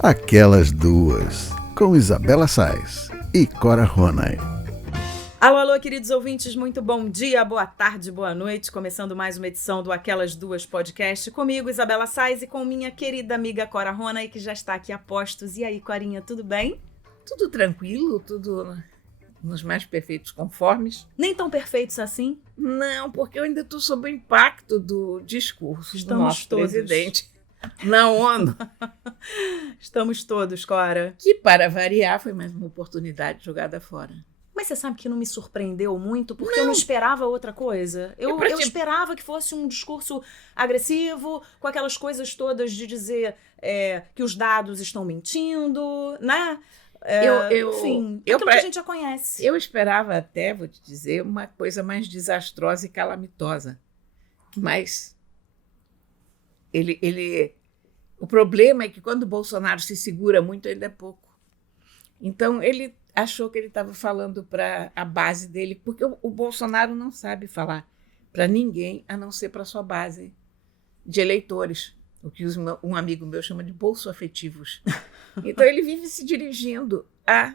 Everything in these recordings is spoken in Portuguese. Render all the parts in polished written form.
Aquelas Duas, com Isabela Sais e Cora Ronay. Alô, alô, queridos ouvintes, muito bom dia, boa tarde, boa noite. Começando mais uma edição do Aquelas Duas Podcast, comigo, Isabela Sais, e com minha querida amiga Cora Ronay, que já está aqui a postos. E aí, Corinha, tudo bem? Tudo tranquilo, tudo nos mais perfeitos conformes. Nem tão perfeitos assim? Não, porque eu ainda estou sob o impacto do discurso do nosso todos. presidente na ONU. Estamos todos, Cora. Que, para variar, foi mais uma oportunidade jogada fora. Mas você sabe que não me surpreendeu muito, porque eu não esperava outra coisa. Eu esperava que fosse um discurso agressivo, com aquelas coisas todas de dizer que os dados estão mentindo, né? Enfim, aquilo que a gente já conhece. Eu esperava até, vou te dizer, uma coisa mais desastrosa e calamitosa. Mas o problema é que quando o Bolsonaro se segura muito, ainda é pouco. Então, ele achou que ele estava falando para a base dele, porque o Bolsonaro não sabe falar para ninguém, a não ser para a sua base de eleitores, o que um amigo meu chama de bolsoafetivos. Então, ele vive se dirigindo à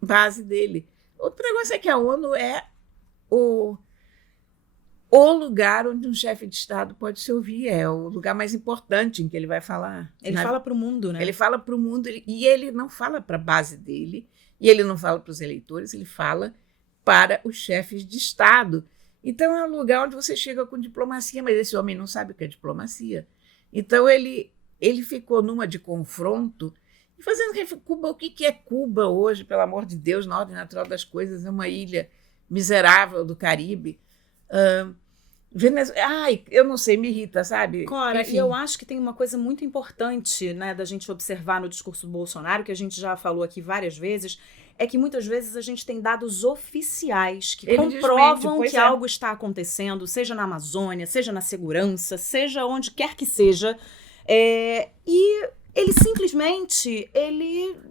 base dele. Outro negócio é que a ONU é o lugar onde um chefe de Estado pode se ouvir, é o lugar mais importante em que ele vai falar. Ele fala para o mundo, né? Ele fala para o mundo, e ele não fala para a base dele, e ele não fala para os eleitores, ele fala para os chefes de Estado. Então, é um lugar onde você chega com diplomacia, mas esse homem não sabe o que é diplomacia. Então, ele ficou numa de confronto, e fazendo Cuba, o que é Cuba hoje, pelo amor de Deus, na ordem natural das coisas, é uma ilha miserável do Caribe. Eu não sei, me irrita, sabe? Cora, e eu acho que tem uma coisa muito importante, né, da gente observar no discurso do Bolsonaro, que a gente já falou aqui várias vezes, é que muitas vezes a gente tem dados oficiais que comprovam que algo está acontecendo, seja na Amazônia, seja na segurança, seja onde quer que seja, e ele simplesmente,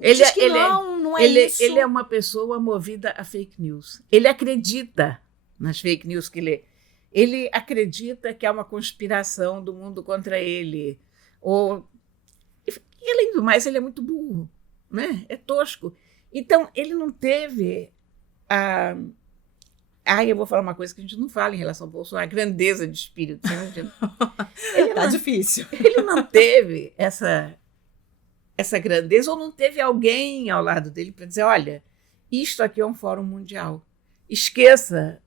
diz que não é isso. Ele é uma pessoa movida a fake news. Ele acredita nas fake news que lê. Ele acredita que há uma conspiração do mundo contra ele. E, além do mais, ele é muito burro, né? É tosco. Então, ele não teve eu vou falar uma coisa que a gente não fala em relação ao Bolsonaro, a grandeza de espírito. Tá difícil. Ele não teve essa grandeza, ou não teve alguém ao lado dele para dizer, olha, isto aqui é um fórum mundial. Esqueça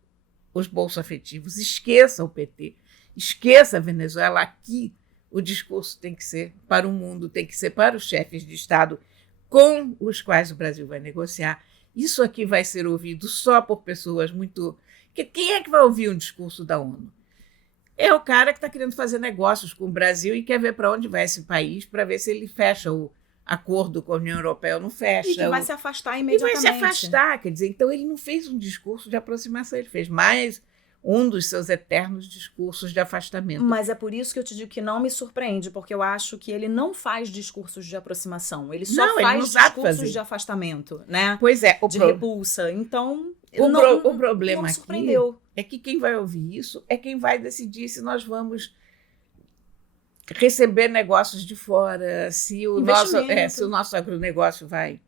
os bolsoafetivos, esqueça o PT, esqueça a Venezuela. Aqui o discurso tem que ser para o mundo, tem que ser para os chefes de Estado com os quais o Brasil vai negociar. Isso aqui vai ser ouvido só por pessoas muito... Quem é que vai ouvir um discurso da ONU? É o cara que está querendo fazer negócios com o Brasil e quer ver para onde vai esse país, para ver se ele fecha o acordo com a União Europeia ou não fecha. E que vai se afastar imediatamente. E vai se afastar, quer dizer, então ele não fez um discurso de aproximação, ele fez mais um dos seus eternos discursos de afastamento. Mas é por isso que eu te digo que não me surpreende, porque eu acho que ele não faz discursos de aproximação, ele só faz discursos de afastamento, né? Pois é. Repulsa. Então, o problema não me aqui surpreendeu. É que quem vai ouvir isso é quem vai decidir se nós vamos receber negócios de fora, se o nosso agronegócio vai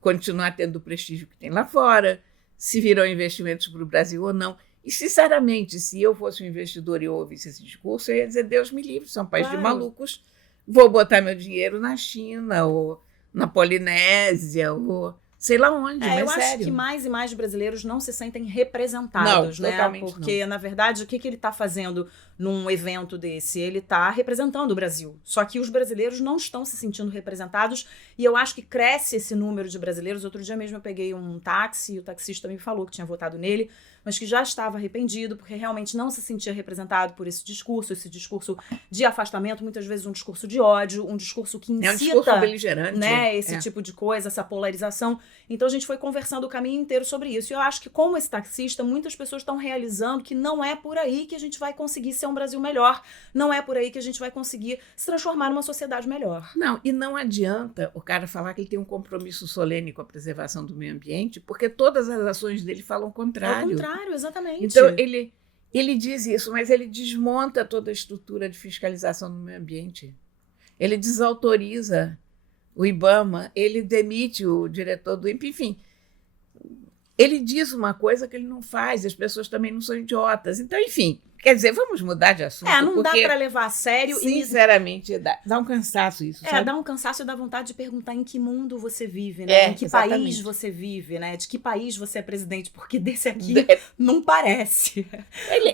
continuar tendo o prestígio que tem lá fora, se virão investimentos para o Brasil ou não. E, sinceramente, se eu fosse um investidor e eu ouvisse esse discurso, eu ia dizer, Deus me livre, são um país de malucos, vou botar meu dinheiro na China, ou na Polinésia, ou sei lá onde, mas eu sério. acho que mais e mais brasileiros não se sentem representados, não, né? Totalmente porque, não. Na verdade, o que ele está fazendo num evento desse? Ele está representando o Brasil. Só que os brasileiros não estão se sentindo representados, e eu acho que cresce esse número de brasileiros. Outro dia mesmo eu peguei um táxi, e o taxista me falou que tinha votado nele, mas que já estava arrependido, porque realmente não se sentia representado por esse discurso de afastamento, muitas vezes um discurso de ódio, um discurso que incita, um discurso beligerante, né, esse tipo de coisa, essa polarização. Então a gente foi conversando o caminho inteiro sobre isso. E eu acho que, como esse taxista, muitas pessoas estão realizando que não é por aí que a gente vai conseguir ser um Brasil melhor, não é por aí que a gente vai conseguir se transformar numa sociedade melhor. Não, e não adianta o cara falar que ele tem um compromisso solene com a preservação do meio ambiente, porque todas as ações dele falam o contrário. É o contrário, exatamente. Então, ele Ele diz isso, mas ele desmonta toda a estrutura de fiscalização do meio ambiente. Ele desautoriza o IBAMA, ele demite o diretor do INPE, enfim. Ele diz uma coisa que ele não faz, as pessoas também não são idiotas. Então, enfim, quer dizer, vamos mudar de assunto. Não dá para levar a sério. Sinceramente, dá um cansaço isso. Sabe? Dá um cansaço e dá vontade de perguntar em que mundo você vive, né? Em que país você vive, né? De que país você é presidente, porque desse aqui não parece.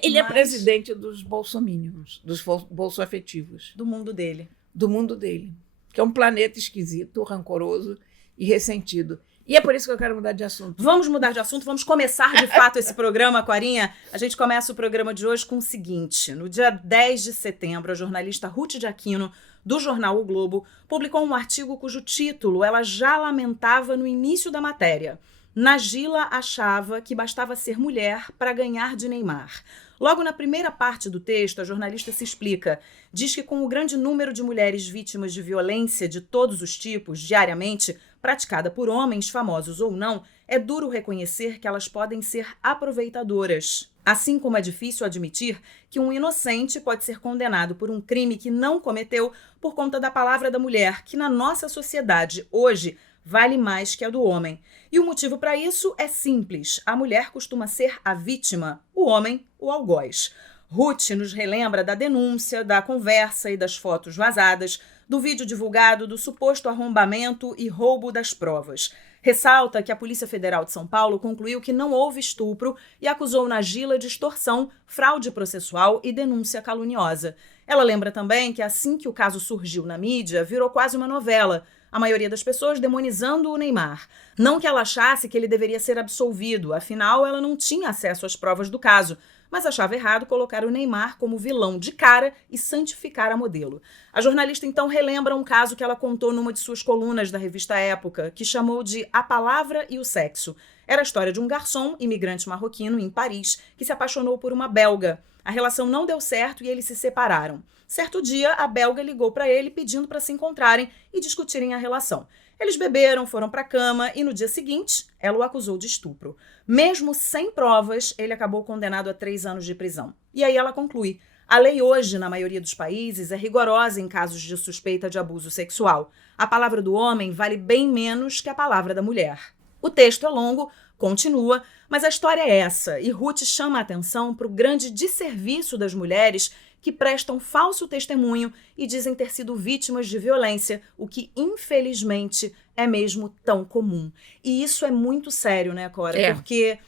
Ele é presidente dos bolsominions, dos bolsoafetivos. Do mundo dele. Do mundo dele. Que é um planeta esquisito, rancoroso e ressentido. E é por isso que eu quero mudar de assunto. Vamos mudar de assunto, vamos começar de fato esse programa, Corinha. A gente começa o programa de hoje com o seguinte. No dia 10 de setembro, a jornalista Ruth de Aquino, do jornal O Globo, publicou um artigo cujo título ela já lamentava no início da matéria. Nagila achava que bastava ser mulher para ganhar de Neymar. Logo na primeira parte do texto, a jornalista se explica. Diz que com o grande número de mulheres vítimas de violência de todos os tipos, diariamente, praticada por homens, famosos ou não, é duro reconhecer que elas podem ser aproveitadoras. Assim como é difícil admitir que um inocente pode ser condenado por um crime que não cometeu por conta da palavra da mulher, que na nossa sociedade, hoje, vale mais que a do homem. E o motivo para isso é simples. A mulher costuma ser a vítima, o homem, o algoz. Ruth nos relembra da denúncia, da conversa e das fotos vazadas, do vídeo divulgado, do suposto arrombamento e roubo das provas. Ressalta que a Polícia Federal de São Paulo concluiu que não houve estupro e acusou Nagila de extorsão, fraude processual e denúncia caluniosa. Ela lembra também que assim que o caso surgiu na mídia, virou quase uma novela, a maioria das pessoas demonizando o Neymar. Não que ela achasse que ele deveria ser absolvido, afinal ela não tinha acesso às provas do caso, mas achava errado colocar o Neymar como vilão de cara e santificar a modelo. A jornalista então relembra um caso que ela contou numa de suas colunas da revista Época, que chamou de A Palavra e o Sexo. Era a história de um garçom, imigrante marroquino, em Paris, que se apaixonou por uma belga. A relação não deu certo e eles se separaram. Certo dia, a belga ligou para ele pedindo para se encontrarem e discutirem a relação. Eles beberam, foram para a cama e no dia seguinte, ela o acusou de estupro. Mesmo sem provas, ele acabou condenado a 3 anos de prisão. E aí ela conclui: a lei hoje, na maioria dos países, é rigorosa em casos de suspeita de abuso sexual. A palavra do homem vale bem menos que a palavra da mulher. O texto é longo, continua, mas a história é essa, e Ruth chama a atenção para o grande desserviço das mulheres que prestam falso testemunho e dizem ter sido vítimas de violência, o que, infelizmente, é mesmo tão comum. E isso é muito sério, né, Cora? Porque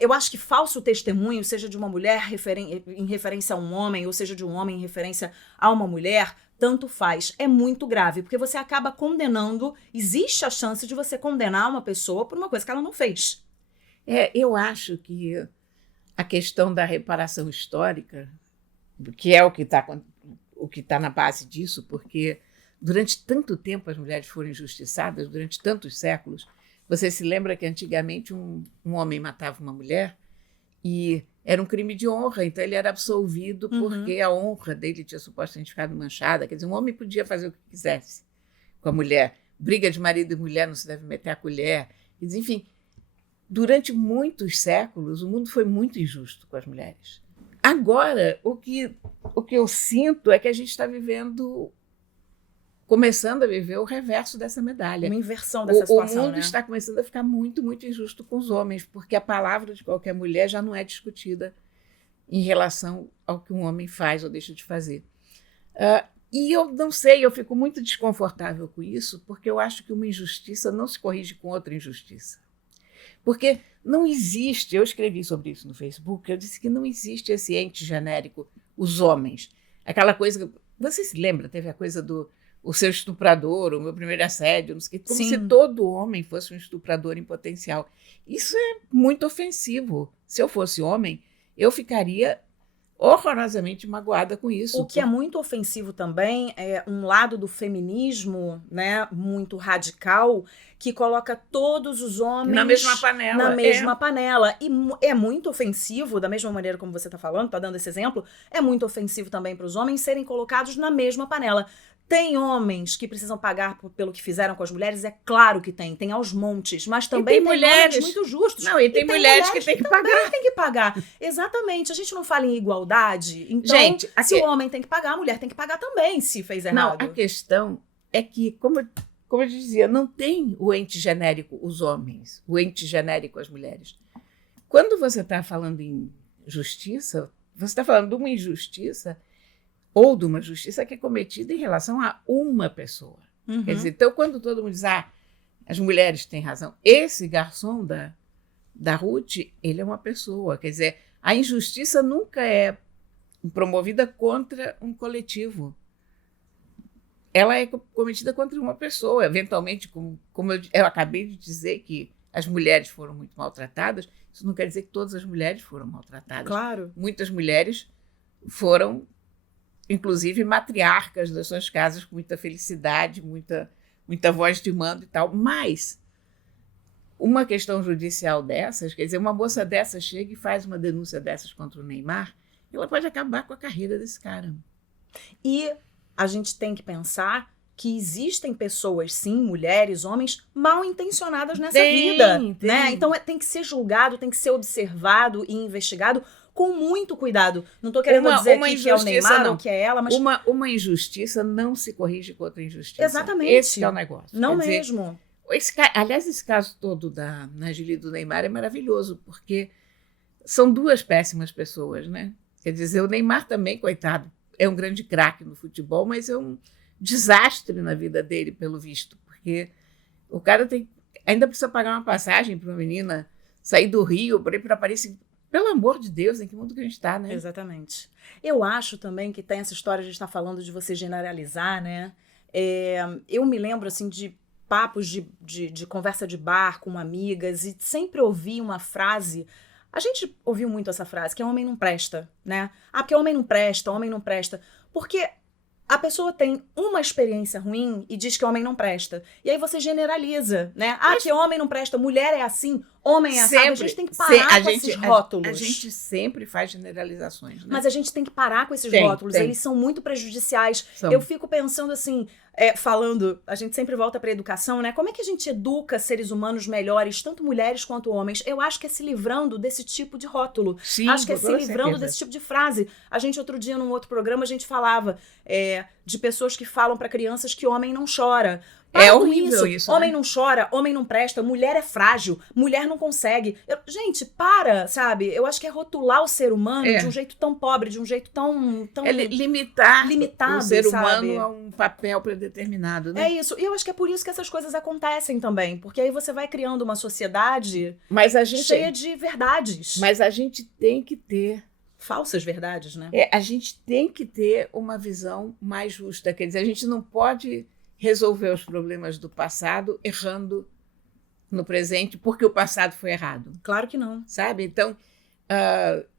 eu acho que falso testemunho, seja de uma mulher em referência a um homem, ou seja de um homem em referência a uma mulher, tanto faz. É muito grave, porque você acaba condenando, existe a chance de você condenar uma pessoa por uma coisa que ela não fez. Eu acho que a questão da reparação histórica, que é o que está na base disso, porque durante tanto tempo as mulheres foram injustiçadas, durante tantos séculos. Você se lembra que antigamente um homem matava uma mulher e era um crime de honra, então ele era absolvido porque a honra dele tinha supostamente ficado manchada. Quer dizer, um homem podia fazer o que quisesse com a mulher. Briga de marido e mulher, não se deve meter a colher. Enfim, durante muitos séculos o mundo foi muito injusto com as mulheres. Agora, o que eu sinto é que a gente está começando a viver o reverso dessa medalha. Uma inversão dessa situação, O mundo está começando a ficar muito, muito injusto com os homens, porque a palavra de qualquer mulher já não é discutida em relação ao que um homem faz ou deixa de fazer. E eu não sei, eu fico muito desconfortável com isso, porque eu acho que uma injustiça não se corrige com outra injustiça. Porque não existe, eu escrevi sobre isso no Facebook, eu disse que não existe esse ente genérico, os homens. Aquela coisa, você se lembra, teve a coisa do o seu estuprador, o meu primeiro assédio, não sei o quê, como se todo homem fosse um estuprador em potencial. Isso é muito ofensivo. Se eu fosse homem, eu ficaria horrorosamente magoada com isso. O que é muito ofensivo também é um lado do feminismo, né, muito radical, que coloca todos os homens na mesma panela. Na mesma panela. E é muito ofensivo, da mesma maneira como você está falando, está dando esse exemplo, é muito ofensivo também para os homens serem colocados na mesma panela. Tem homens que precisam pagar pelo que fizeram com as mulheres? É claro que tem. Tem aos montes. Mas também tem mulheres muito justos. Não, e tem mulheres que têm que pagar. Tem que pagar. Exatamente. A gente não fala em igualdade. Então, gente, se o homem tem que pagar, a mulher tem que pagar também, se fez errado. Não, a questão é que, como eu dizia, não tem o ente genérico os homens, o ente genérico as mulheres. Quando você está falando em justiça, você está falando de uma injustiça ou de uma justiça que é cometida em relação a uma pessoa. Uhum. Quer dizer, então, quando todo mundo diz, as mulheres têm razão, esse garçom da Ruth, ele é uma pessoa. Quer dizer, a injustiça nunca é promovida contra um coletivo. Ela é cometida contra uma pessoa. Eventualmente, como eu acabei de dizer que as mulheres foram muito maltratadas, isso não quer dizer que todas as mulheres foram maltratadas. Claro. Muitas mulheres foram, inclusive, matriarcas das suas casas com muita felicidade, muita voz de mando e tal. Mas uma questão judicial dessas, quer dizer, uma moça dessas chega e faz uma denúncia dessas contra o Neymar, ela pode acabar com a carreira desse cara. E a gente tem que pensar que existem pessoas, sim, mulheres, homens, mal intencionadas nessa vida. Né? Então tem que ser julgado, tem que ser observado e investigado com muito cuidado. Não estou querendo dizer que é o Neymar ou que é ela, mas... Uma injustiça não se corrige com outra injustiça. Exatamente. Esse é o negócio. Não mesmo. Aliás, esse caso todo da Najili e do Neymar é maravilhoso, porque são duas péssimas pessoas, né? Quer dizer, o Neymar também, coitado, é um grande craque no futebol, mas é um desastre na vida dele, pelo visto, porque o cara ainda precisa pagar uma passagem para uma menina sair do Rio para ir para Paris. Pelo amor de Deus, em que mundo que a gente está, né? Exatamente. Eu acho também que tem essa história, a gente está falando de você generalizar, né? Eu me lembro, assim, de papos de conversa de bar com amigas e sempre ouvi uma frase... A gente ouviu muito essa frase, que homem não presta, né? Porque homem não presta, homem não presta. Porque a pessoa tem uma experiência ruim e diz que homem não presta. E aí você generaliza, né? Que homem não presta, mulher é assim, homem é assim. A gente tem que parar com esses rótulos. A gente sempre faz generalizações, né? Mas a gente tem que parar com esses rótulos. Eles são muito prejudiciais. Eu fico pensando assim... a gente sempre volta para a educação, né? Como é que a gente educa seres humanos melhores, tanto mulheres quanto homens? Eu acho que é se livrando desse tipo de rótulo. Sim, acho que é se livrando desse tipo de frase. A gente, outro dia, num outro programa, a gente falava de pessoas que falam para crianças que homem não chora. É horrível isso. Homem não chora, homem não presta, mulher é frágil, mulher não consegue. Gente, sabe? Eu acho que é rotular o ser humano de um jeito tão pobre, de um jeito tão limitar limitado, o ser humano sabe? A um papel predeterminado, né? É isso. E eu acho que é por isso que essas coisas acontecem também. Porque aí você vai criando uma sociedade cheia de verdades. Mas a gente tem que ter... Falsas verdades, né? A gente tem que ter uma visão mais justa. Quer dizer, a gente não pode... resolver os problemas do passado errando no presente porque o passado foi errado. Claro que não. Sabe? Então,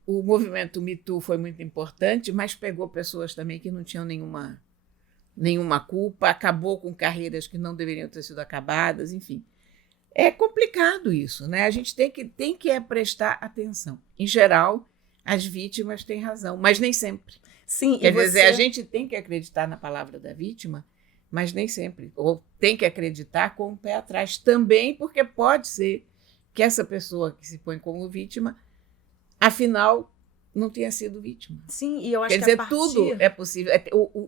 o movimento Me Too foi muito importante, mas pegou pessoas também que não tinham nenhuma culpa, acabou com carreiras que não deveriam ter sido acabadas, enfim. É complicado isso, né? A gente tem que prestar atenção. Em geral, as vítimas têm razão, mas nem sempre. Sim, Quer dizer, a gente tem que acreditar na palavra da vítima, mas nem sempre. Ou tem que acreditar com o pé atrás também, porque pode ser que essa pessoa que se põe como vítima, afinal, não tenha sido vítima. Sim, e eu acho que tudo é possível.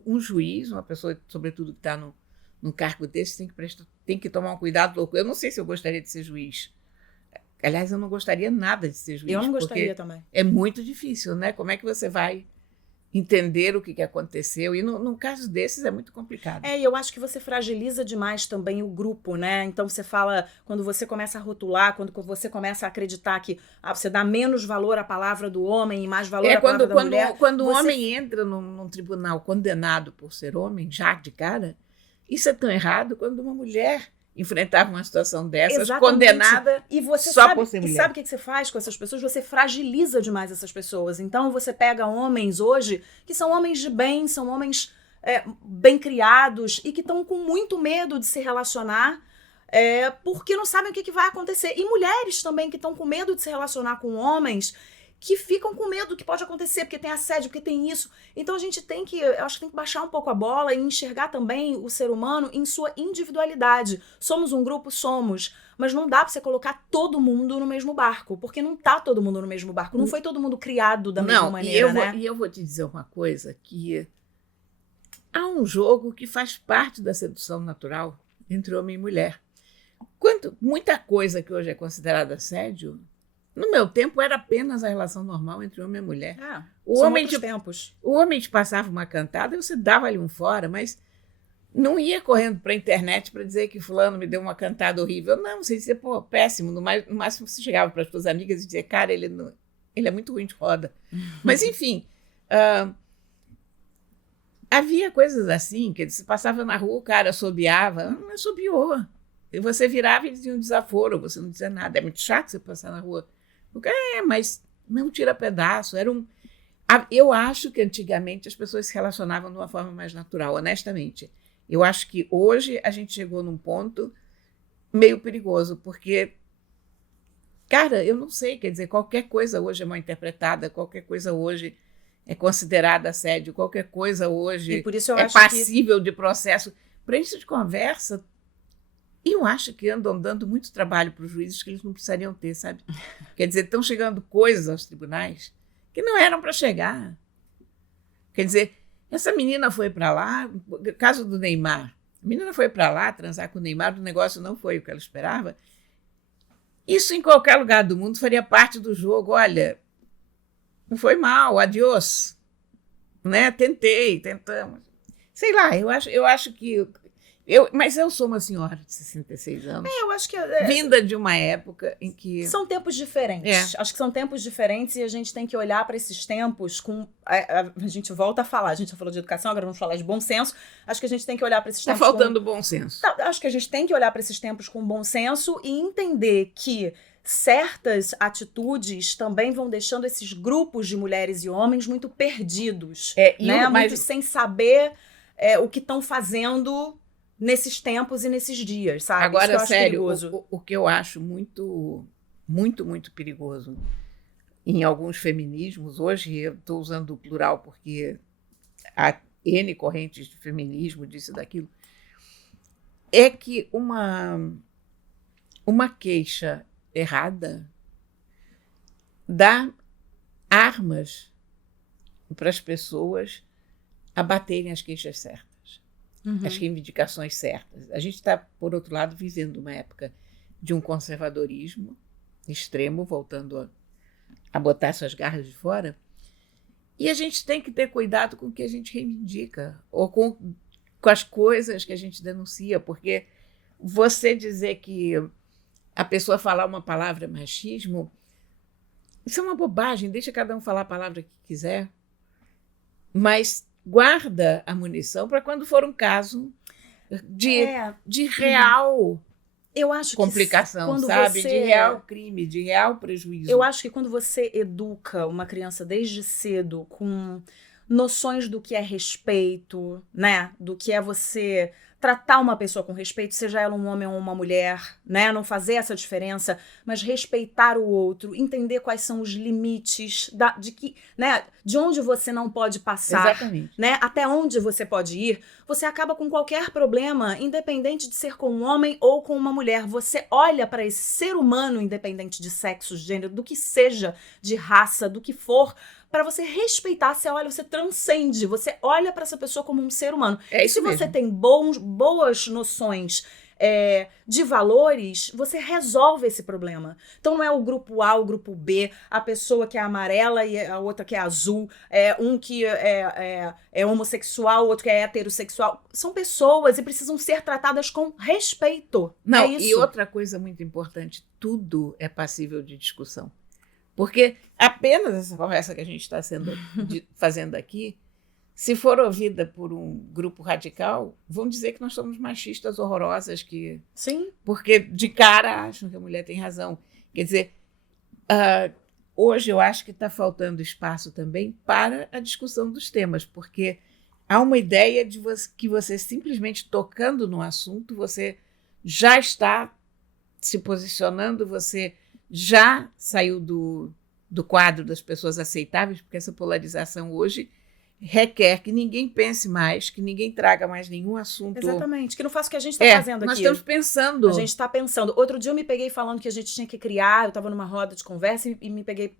Um juiz, uma pessoa, sobretudo, que está num cargo desse, tem que tomar um cuidado louco. Eu não sei se eu gostaria de ser juiz. Aliás, eu não gostaria nada de ser juiz. Eu não gostaria também. É muito difícil, né? Como é que você vai entender o que aconteceu, e num caso desses é muito complicado. E eu acho que você fragiliza demais também o grupo, né? Então você fala, quando você começa a rotular, quando você começa a acreditar que você dá menos valor à palavra do homem e mais valor à palavra da mulher. Quando o homem entra num tribunal condenado por ser homem, já de cara, isso é tão errado quando uma mulher enfrentava uma situação dessas, exatamente, condenada e você só por ser mulher. E sabe o que você faz com essas pessoas? Você fragiliza demais essas pessoas. Então você pega homens hoje que são homens de bem, são homens bem criados e que estão com muito medo de se relacionar porque não sabem o que vai acontecer. E mulheres também que estão com medo de se relacionar com homens que ficam com medo do que pode acontecer, porque tem assédio, porque tem isso. Então a gente eu acho que tem que baixar um pouco a bola e enxergar também o ser humano em sua individualidade. Somos um grupo? Somos. Mas não dá pra você colocar todo mundo no mesmo barco, porque não tá todo mundo no mesmo barco. Não foi todo mundo criado da mesma maneira, né? E eu vou te dizer uma coisa, que há um jogo que faz parte da sedução natural entre homem e mulher. Muita coisa que hoje é considerada assédio, no meu tempo era apenas a relação normal entre homem e mulher. Tempos. O homem te passava uma cantada e você dava ali um fora, mas não ia correndo para a internet para dizer que fulano me deu uma cantada horrível. Não, você dizia, pô, péssimo. No máximo você chegava para as suas amigas e dizia, cara, ele é muito ruim de roda. Mas, enfim, havia coisas assim, que você passava na rua, o cara assobiava, não assobiou. E você virava e dizia um desaforo, você não dizia nada. É muito chato você passar na rua. O cara, mas não tira pedaço. Eu acho que antigamente as pessoas se relacionavam de uma forma mais natural, honestamente. Eu acho que hoje a gente chegou num ponto meio perigoso, porque, cara, eu não sei, quer dizer, qualquer coisa hoje é mal interpretada, qualquer coisa hoje é considerada assédio, qualquer coisa hoje e por isso eu é acho passível de processo. Para isso de conversa, eu acho que andam dando muito trabalho para os juízes que eles não precisariam ter, sabe? Quer dizer, estão chegando coisas aos tribunais que não eram para chegar. Quer dizer, essa menina foi para lá, caso do Neymar, a menina foi para lá transar com o Neymar, o negócio não foi o que ela esperava. Isso em qualquer lugar do mundo faria parte do jogo. Olha, não foi mal, adiós. Né? Tentamos. Sei lá, eu acho que... Mas eu sou uma senhora de 66 anos. Eu acho que... vinda de uma época em que... São tempos diferentes. Acho que são tempos diferentes e a gente tem que olhar para esses tempos com... A gente volta a falar. A gente já falou de educação, agora vamos falar de bom senso. Acho que a gente tem que olhar para esses tempos... Está faltando bom senso. Acho que a gente tem que olhar para esses tempos com bom senso e entender que certas atitudes também vão deixando esses grupos de mulheres e homens muito perdidos. Muito sem saber o que estão fazendo... nesses tempos e nesses dias, sabe? Agora, sério, o que eu acho muito, muito, muito perigoso em alguns feminismos, hoje eu estou usando o plural porque há N correntes de feminismo, disso e daquilo, é que uma queixa errada dá armas para as pessoas abaterem as queixas certas. As reivindicações certas. A gente está, por outro lado, vivendo uma época de um conservadorismo extremo, voltando a botar suas garras de fora, e a gente tem que ter cuidado com o que a gente reivindica, ou com as coisas que a gente denuncia, porque você dizer que a pessoa falar uma palavra machismo, isso é uma bobagem, deixa cada um falar a palavra que quiser, mas guarda a munição para quando for um caso de real complicação, sabe? De real crime, de real prejuízo. Eu acho que quando você educa uma criança desde cedo com noções do que é respeito, né? Do que é você tratar uma pessoa com respeito, seja ela um homem ou uma mulher, né? Não fazer essa diferença, mas respeitar o outro, entender quais são os limites de onde você não pode passar, exatamente, né? Até onde você pode ir, você acaba com qualquer problema, independente de ser com um homem ou com uma mulher. Você olha para esse ser humano, independente de sexo, gênero, do que seja, de raça, do que for, para você respeitar, você transcende, você olha para essa pessoa como um ser humano. E se você tem boas noções de valores, você resolve esse problema. Então não é o grupo A, o grupo B, a pessoa que é amarela e a outra que é azul, um que é homossexual, o outro que é heterossexual. São pessoas e precisam ser tratadas com respeito. Não, é isso. E outra coisa muito importante, tudo é passível de discussão. Porque apenas essa conversa que a gente está fazendo aqui, se for ouvida por um grupo radical, vão dizer que nós somos machistas horrorosas, Sim. Porque de cara acham que a mulher tem razão. Quer dizer, hoje eu acho que está faltando espaço também para a discussão dos temas, porque há uma ideia de que você simplesmente tocando no assunto, você já está se posicionando, você já saiu do quadro das pessoas aceitáveis, porque essa polarização hoje requer que ninguém pense mais, que ninguém traga mais nenhum assunto. Exatamente, que não faça o que a gente está fazendo aqui. Nós estamos pensando. A gente está pensando. Outro dia eu me peguei falando que a gente tinha que criar, eu estava numa roda de conversa e me peguei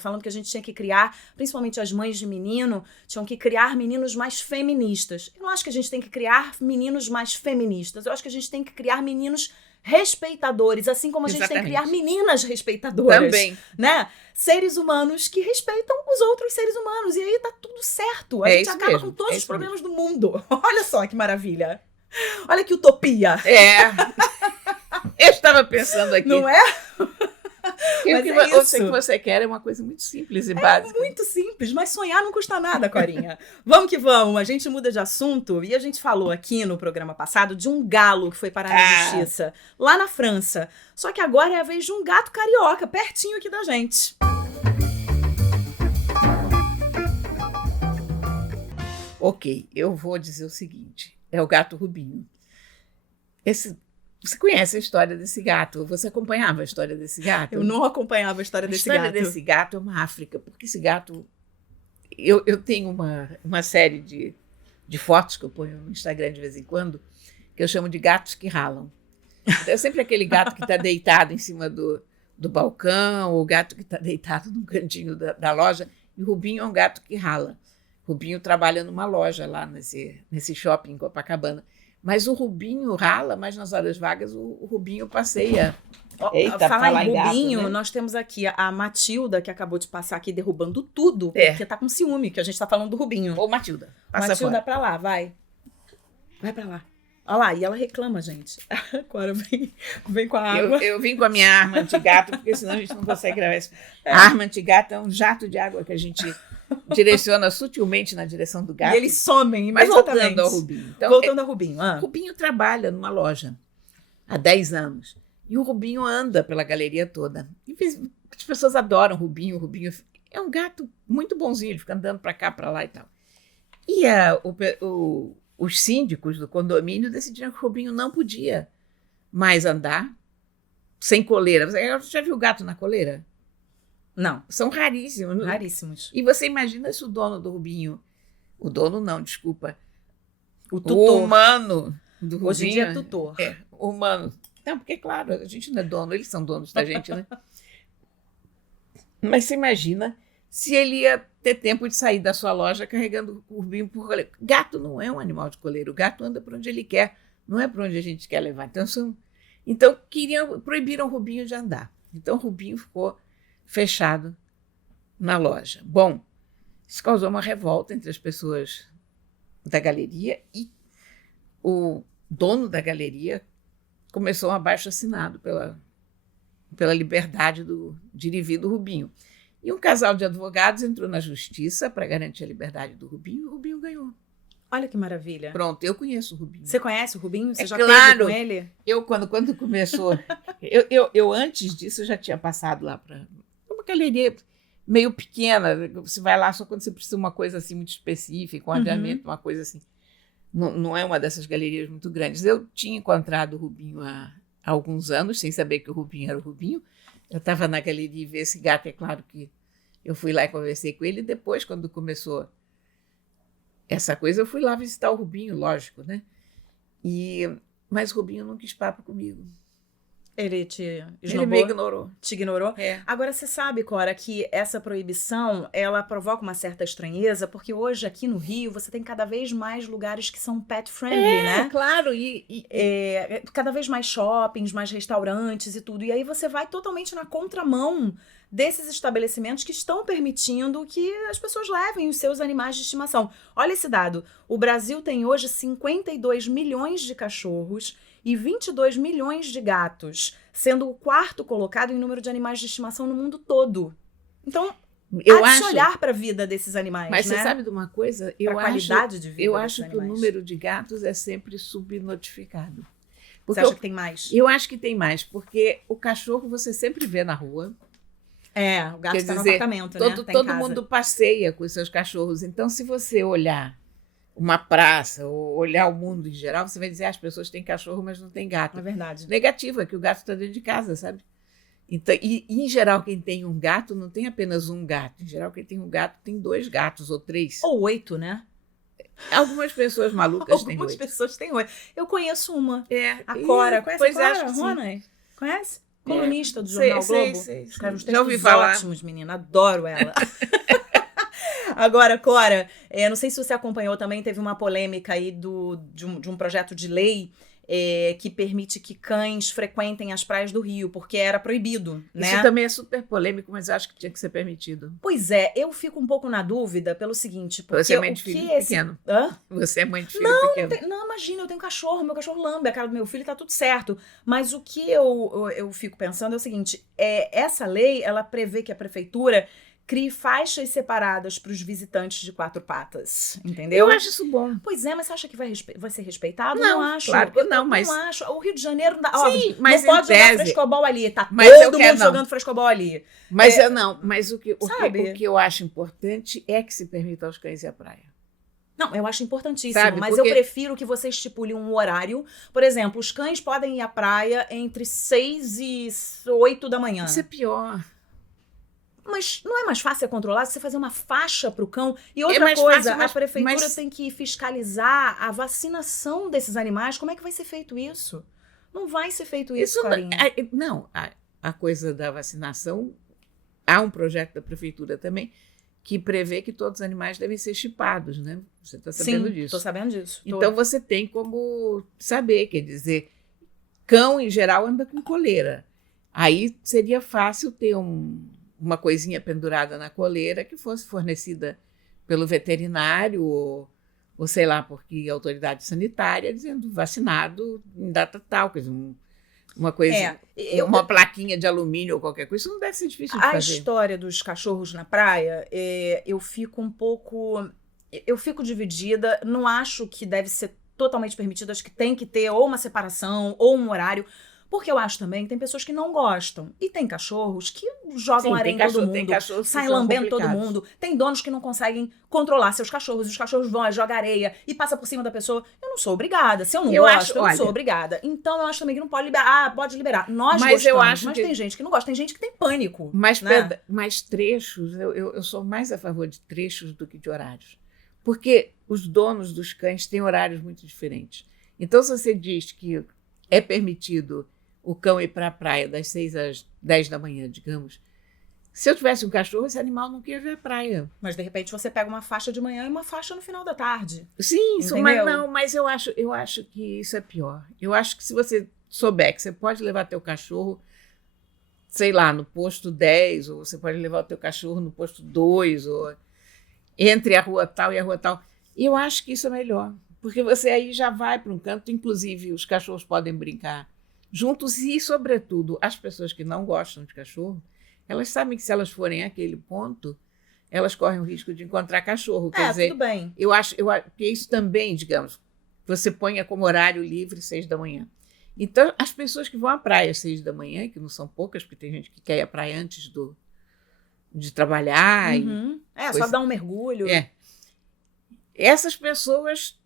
falando que a gente tinha que criar, principalmente as mães de menino, tinham que criar meninos mais feministas. Eu não acho que a gente tem que criar meninos mais feministas, eu acho que a gente tem que criar meninos respeitadores, assim como a gente tem que criar meninas respeitadoras. Também. Né? Seres humanos que respeitam os outros seres humanos. E aí tá tudo certo. A gente acaba com todos os problemas do mundo. Olha só que maravilha. Olha que utopia. Eu estava pensando aqui. Não é? O que você quer é uma coisa muito simples e básica. É muito simples, mas sonhar não custa nada, Corinha. Vamos que vamos, a gente muda de assunto e a gente falou aqui no programa passado de um galo que foi parar na justiça, lá na França. Só que agora é a vez de um gato carioca, pertinho aqui da gente. Ok, eu vou dizer o seguinte, é o gato Rubinho. Você conhece a história desse gato? Você acompanhava a história desse gato? Eu não acompanhava a história desse gato. A história desse gato é uma África, porque esse gato... Eu tenho uma série de fotos que eu ponho no Instagram de vez em quando, que eu chamo de gatos que ralam. É sempre aquele gato que está deitado em cima do balcão, ou o gato que está deitado num cantinho da loja, e o Rubinho é um gato que rala. O Rubinho trabalha numa loja lá nesse shopping em Copacabana. Mas o Rubinho rala, mas nas horas vagas o Rubinho passeia. Eita, falar em Rubinho, gato, né? Nós temos aqui a Matilda, que acabou de passar aqui derrubando tudo, porque tá com ciúme, que a gente tá falando do Rubinho. Ô, Matilda, passa Matilda, fora. pra lá, vai. Vai pra lá. Olha lá, e ela reclama, gente. Agora vem com a água. Eu vim com a minha arma antigato, porque senão a gente não consegue gravar isso. A arma antigato é um jato de água que a gente direciona sutilmente na direção do gato. E eles somem imediatamente. Mas voltando ao Rubinho. Então, voltando ao Rubinho. O Rubinho trabalha numa loja há 10 anos. E o Rubinho anda pela galeria toda. E as pessoas adoram o Rubinho. O Rubinho é um gato muito bonzinho, ele fica andando para cá, para lá e tal. E os síndicos do condomínio decidiram que o Rubinho não podia mais andar sem coleira. Você já viu gato na coleira? Não. São raríssimos. Raríssimos. E você imagina se o dono do Rubinho... O dono não, desculpa. O tutor. O humano do Rubinho. Hoje em dia é tutor. O humano. Não, porque, claro, a gente não é dono, eles são donos da gente, né? Mas você imagina se ele ia ter tempo de sair da sua loja carregando o Rubinho por coleiro. Gato não é um animal de coleiro. O gato anda por onde ele quer, não é por onde a gente quer levar. Então proibiram o Rubinho de andar. Então o Rubinho ficou fechado na loja. Bom, isso causou uma revolta entre as pessoas da galeria e o dono da galeria começou um abaixo-assinado pela liberdade de ir e vir do Rubinho. E um casal de advogados entrou na justiça para garantir a liberdade do Rubinho e o Rubinho ganhou. Olha que maravilha. Pronto, eu conheço o Rubinho. Você conhece o Rubinho? Você já claro, teve com ele? Eu, quando começou... eu antes disso, eu já tinha passado lá para uma galeria meio pequena. Você vai lá só quando você precisa de uma coisa assim muito específica, um aviamento, uma coisa assim. Não é uma dessas galerias muito grandes. Eu tinha encontrado o Rubinho há alguns anos, sem saber que o Rubinho era o Rubinho. Eu estava na galeria e vi esse gato, é claro que eu fui lá e conversei com ele. E depois, quando começou essa coisa, eu fui lá visitar o Rubinho, lógico, né? Mas o Rubinho não quis papo comigo. Ele te esnobou? Ele me ignorou. Te ignorou? É. Agora, você sabe, Cora, que essa proibição, ela provoca uma certa estranheza, porque hoje, aqui no Rio, você tem cada vez mais lugares que são pet-friendly, né? Claro. Cada vez mais shoppings, mais restaurantes e tudo. E aí você vai totalmente na contramão desses estabelecimentos que estão permitindo que as pessoas levem os seus animais de estimação. Olha esse dado. O Brasil tem hoje 52 milhões de cachorros e 22 milhões de gatos, sendo o quarto colocado em número de animais de estimação no mundo todo. Então, há de se olhar para a vida desses animais, mas né? Você sabe de uma coisa? A qualidade de vida eu desses acho que animais. o número de gatos é sempre subnotificado. Você acha que tem mais? Eu acho que tem mais, porque o cachorro você sempre vê na rua. O gato está no apartamento, né? Todo mundo passeia com os seus cachorros. Então, se você olhar uma praça, ou olhar o mundo em geral, você vai dizer as pessoas têm cachorro, mas não têm gato. É verdade. Negativo, é que o gato está dentro de casa, sabe? Então, em geral, quem tem um gato não tem apenas um gato. Em geral, quem tem um gato tem 2 gatos ou 3. Ou 8, né? Algumas pessoas malucas têm 8. Algumas pessoas têm 8. Eu conheço uma. É. A Cora. Conhece a Cora, acho que sim. Rony? Conhece? Colunista do Jornal Globo. Sei. Já ouvi falar. Ótimos, menina. Adoro ela. Agora, Cora, não sei se você acompanhou também, teve uma polêmica aí de um projeto de lei que permite que cães frequentem as praias do Rio, porque era proibido, né? Isso também é super polêmico, mas acho que tinha que ser permitido. Pois é, eu fico um pouco na dúvida pelo seguinte, porque você é mãe de filho pequeno. Hã? Você é mãe de filho pequeno. Não, imagina, eu tenho cachorro, meu cachorro lambe a cara do meu filho, tá tudo certo. Mas o que eu fico pensando é o seguinte, essa lei, ela prevê que a prefeitura crie faixas separadas para os visitantes de 4 patas, entendeu? Eu acho isso bom. Pois é, mas você acha que vai ser respeitado? Não, acho. Claro que não, mas... Não acho. O Rio de Janeiro... Sim, mas não pode jogar tese... frescobol ali. Tá mas todo mundo jogando frescobol ali. Mas mas o que eu acho importante é que se permita aos cães ir à praia. Não, eu acho importantíssimo, Sabe, mas porque... eu prefiro que você estipule um horário. Por exemplo, os cães podem ir à praia entre 6 e 8 da manhã. Isso é pior. Mas não é mais fácil controlar você fazer uma faixa para o cão? E outra coisa, a prefeitura tem que fiscalizar a vacinação desses animais. Como é que vai ser feito isso? Não vai ser feito isso, Corinha. Não, a coisa da vacinação, há um projeto da prefeitura também que prevê que todos os animais devem ser chipados, né? Você está sabendo disso? Estou sabendo disso. Então você tem como saber, quer dizer, cão em geral anda com coleira. Aí seria fácil ter uma coisinha pendurada na coleira que fosse fornecida pelo veterinário ou sei lá, porque a autoridade sanitária dizendo vacinado em data tal, quer dizer, uma coisa, uma plaquinha de alumínio ou qualquer coisa, isso não deve ser difícil de fazer. A história dos cachorros na praia, eu fico dividida, não acho que deve ser totalmente permitido, acho que tem que ter ou uma separação ou um horário. Porque eu acho também que tem pessoas que não gostam. E tem cachorros que jogam areia em todo mundo, saem lambendo todo mundo. Tem donos que não conseguem controlar seus cachorros. Os cachorros vão, jogam areia e passa por cima da pessoa. Eu não sou obrigada. Se eu não gosto, eu não sou obrigada. Então eu acho também que não pode liberar. Pode liberar. Nós gostamos, mas tem gente que não gosta. Tem gente que tem pânico. Mas trechos, eu sou mais a favor de trechos do que de horários. Porque os donos dos cães têm horários muito diferentes. Então, se você diz que é permitido o cão ir para a praia das 6 às 10 da manhã, digamos. Se eu tivesse um cachorro, esse animal não queria ver a praia. Mas, de repente, você pega uma faixa de manhã e uma faixa no final da tarde. Sim, mas eu acho que isso é pior. Eu acho que se você souber que você pode levar teu cachorro, sei lá, no posto 10, ou você pode levar o teu cachorro no posto 2, ou entre a rua tal e a rua tal, eu acho que isso é melhor. Porque você aí já vai para um canto, inclusive os cachorros podem brincar juntos e, sobretudo, as pessoas que não gostam de cachorro, elas sabem que se elas forem àquele ponto, elas correm o risco de encontrar cachorro. Quer dizer, tudo bem. Eu acho que isso também, digamos, você ponha como horário livre 6 da manhã. Então, as pessoas que vão à praia às 6 da manhã, que não são poucas, porque tem gente que quer ir à praia antes de trabalhar. Uhum. Só dar um mergulho. Essas pessoas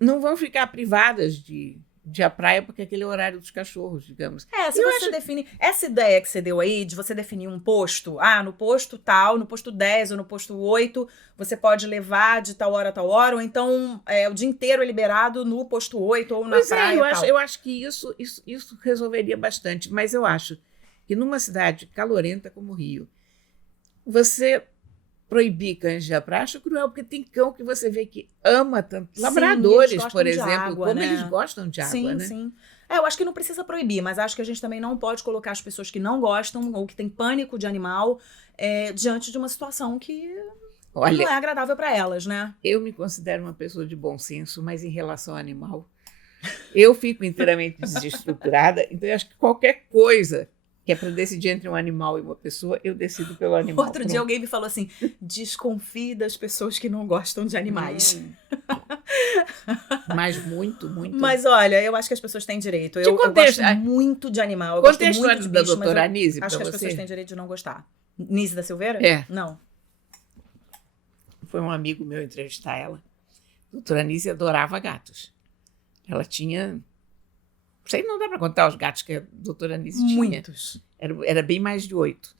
não vão ficar privadas de a praia porque aquele é o horário dos cachorros, digamos. Se você definir... Essa ideia que você deu aí, de você definir um posto, no posto tal, no posto 10 ou no posto 8, você pode levar de tal hora a tal hora, ou então o dia inteiro é liberado no posto 8 ou na praia eu acho que isso resolveria bastante, mas eu acho que numa cidade calorenta como o Rio, você proibir cães de ir à praia, acho cruel, porque tem cão que você vê que ama tanto. Labradores, por exemplo, água, como né? eles gostam de água, né? Sim. Eu acho que não precisa proibir, mas acho que a gente também não pode colocar as pessoas que não gostam ou que têm pânico de animal diante de uma situação que não é agradável para elas, né? Eu me considero uma pessoa de bom senso, mas em relação ao animal, eu fico inteiramente desestruturada, então eu acho que qualquer coisa que é para decidir entre um animal e uma pessoa, eu decido pelo animal. Outro dia alguém me falou assim, desconfie das pessoas que não gostam de animais. Mas muito. Mas olha, eu acho que as pessoas têm direito. Eu gosto muito de animal. Eu gosto muito de bicho, da doutora Anise acho que as pessoas têm direito de não gostar. Nise da Silveira? Não. Foi um amigo meu entrevistar ela. A doutora Anise adorava gatos. Ela tinha Sei, não dá para contar os gatos que a doutora Anise tinha. Muitos. Era bem mais de 8.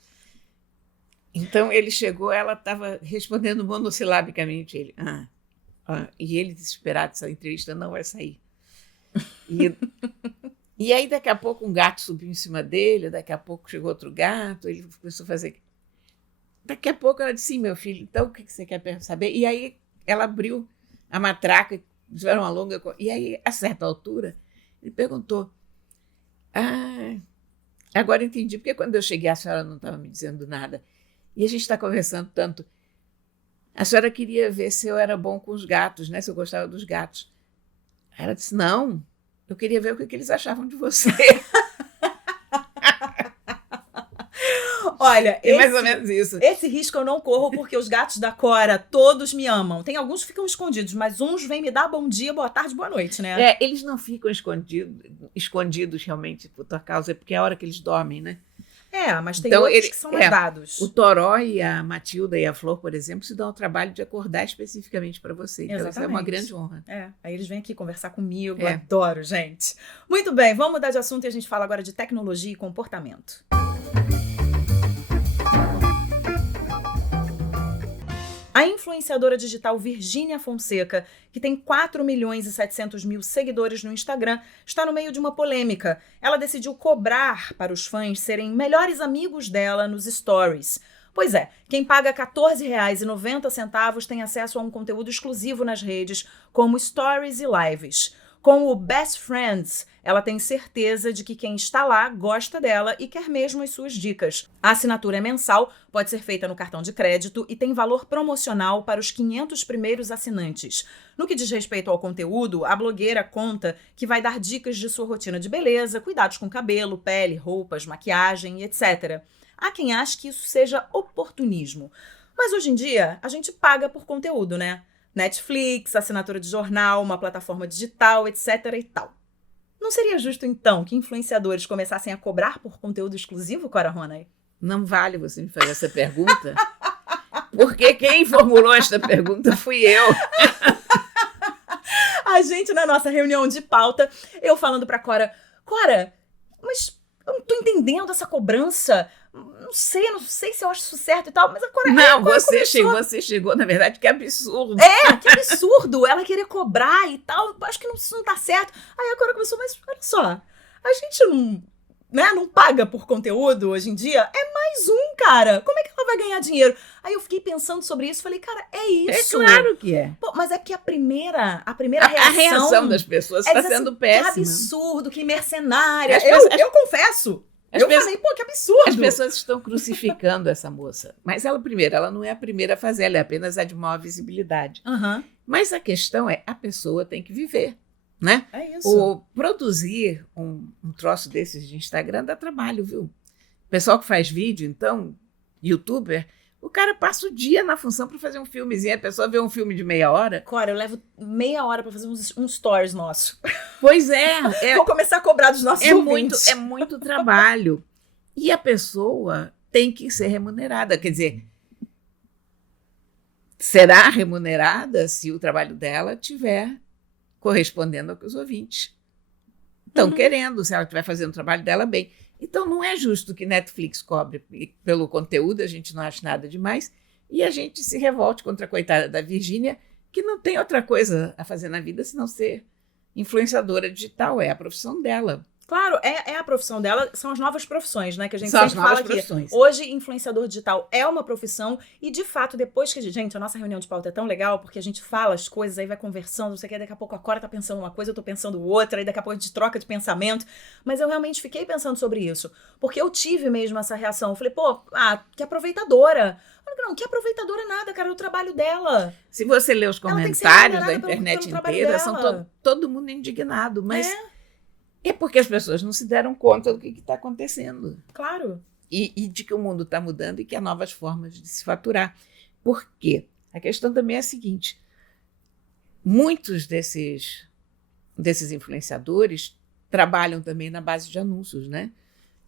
Então, ele chegou, ela estava respondendo monossilabicamente. Ele, e ele, desesperado, essa entrevista não vai sair. E aí, daqui a pouco, um gato subiu em cima dele, daqui a pouco chegou outro gato, ele começou a fazer... Daqui a pouco ela disse, sim, meu filho, então o que você quer saber? E aí, ela abriu a matraca, tiveram uma longa... E aí, a certa altura, ele perguntou, agora entendi, porque quando eu cheguei, a senhora não estava me dizendo nada. E a gente está conversando tanto. A senhora queria ver se eu era bom com os gatos, né? Se eu gostava dos gatos. Ela disse, não, eu queria ver o que eles achavam de você. Olha, é mais ou menos isso. Esse risco eu não corro porque os gatos da Cora todos me amam. Tem alguns que ficam escondidos, mas uns vêm me dar bom dia, boa tarde, boa noite, né? Eles não ficam escondidos realmente por tua causa, é porque é a hora que eles dormem, né? Mas tem outros que são mais dados. O Toró e a Matilda e a Flor, por exemplo, se dão o trabalho de acordar especificamente para você. Então, Exatamente. isso é uma grande honra. Aí eles vêm aqui conversar comigo, adoro, gente. Muito bem, vamos mudar de assunto e a gente fala agora de tecnologia e comportamento. A influenciadora digital Virgínia Fonseca, que tem 4.700.000 seguidores no Instagram, está no meio de uma polêmica. Ela decidiu cobrar para os fãs serem melhores amigos dela nos stories. Pois é, quem paga R$ 14,90 tem acesso a um conteúdo exclusivo nas redes, como stories e lives. Com o Best Friends, ela tem certeza de que quem está lá gosta dela e quer mesmo as suas dicas. A assinatura é mensal, pode ser feita no cartão de crédito e tem valor promocional para os 500 primeiros assinantes. No que diz respeito ao conteúdo, a blogueira conta que vai dar dicas de sua rotina de beleza, cuidados com cabelo, pele, roupas, maquiagem e etc. Há quem ache que isso seja oportunismo. Mas hoje em dia, a gente paga por conteúdo, né? Netflix, assinatura de jornal, uma plataforma digital, etc. e tal. Não seria justo, então, que influenciadores começassem a cobrar por conteúdo exclusivo, Cora Ronay? Não vale você me fazer essa pergunta, porque quem formulou esta pergunta fui eu. A gente, na nossa reunião de pauta, eu falando pra Cora, mas eu não tô entendendo essa cobrança. Não sei se eu acho isso certo e tal, mas a Cora... Não, você chegou, na verdade, que absurdo. Que absurdo, ela querer cobrar e tal, acho que isso não tá certo. Aí a Cora começou, mas olha só, a gente não paga por conteúdo hoje em dia, é mais um, cara. Como é que ela vai ganhar dinheiro? Aí eu fiquei pensando sobre isso, falei, cara, é isso. É claro que é. Pô, mas é porque a primeira reação... A reação das pessoas está sendo péssima. Que absurdo, que mercenária. Eu confesso. Falei, pô, que absurdo. As pessoas estão crucificando essa moça. Mas ela não é a primeira a fazer, ela é apenas a de maior visibilidade. Uhum. Mas a questão é, a pessoa tem que viver, né? É isso. Produzir um troço desses de Instagram dá trabalho, viu? O pessoal que faz vídeo, então, youtuber, o cara passa o dia na função para fazer um filmezinho, a pessoa vê um filme de meia hora. Cora, eu levo meia hora para fazer um stories nosso. Pois é. Vou começar a cobrar dos nossos ouvintes. É muito trabalho. E a pessoa tem que ser remunerada. Quer dizer, será remunerada se o trabalho dela estiver correspondendo ao que os ouvintes estão querendo, se ela estiver fazendo o trabalho dela bem. Então, não é justo que Netflix cobre pelo conteúdo, a gente não acha nada demais, e a gente se revolte contra a coitada da Virgínia, que não tem outra coisa a fazer na vida senão ser influenciadora digital, é a profissão dela. Claro, é a profissão dela, são as novas profissões, né? Que a gente são sempre fala aqui. Profissões. Hoje, influenciador digital é uma profissão e, de fato, depois que... Gente, a nossa reunião de pauta é tão legal porque a gente fala as coisas, aí vai conversando, não sei o que, daqui a pouco a Cora tá pensando uma coisa, eu tô pensando outra, aí daqui a pouco a gente troca de pensamento. Mas eu realmente fiquei pensando sobre isso, porque eu tive mesmo essa reação. Eu falei, que aproveitadora. Não, que aproveitadora nada, cara, é o trabalho dela. Se você ler os comentários da internet inteira, são todo mundo indignado, mas... É porque as pessoas não se deram conta do que está acontecendo. Claro. E de que o mundo está mudando e que há novas formas de se faturar. Por quê? A questão também é a seguinte. Muitos desses influenciadores trabalham também na base de anúncios, né?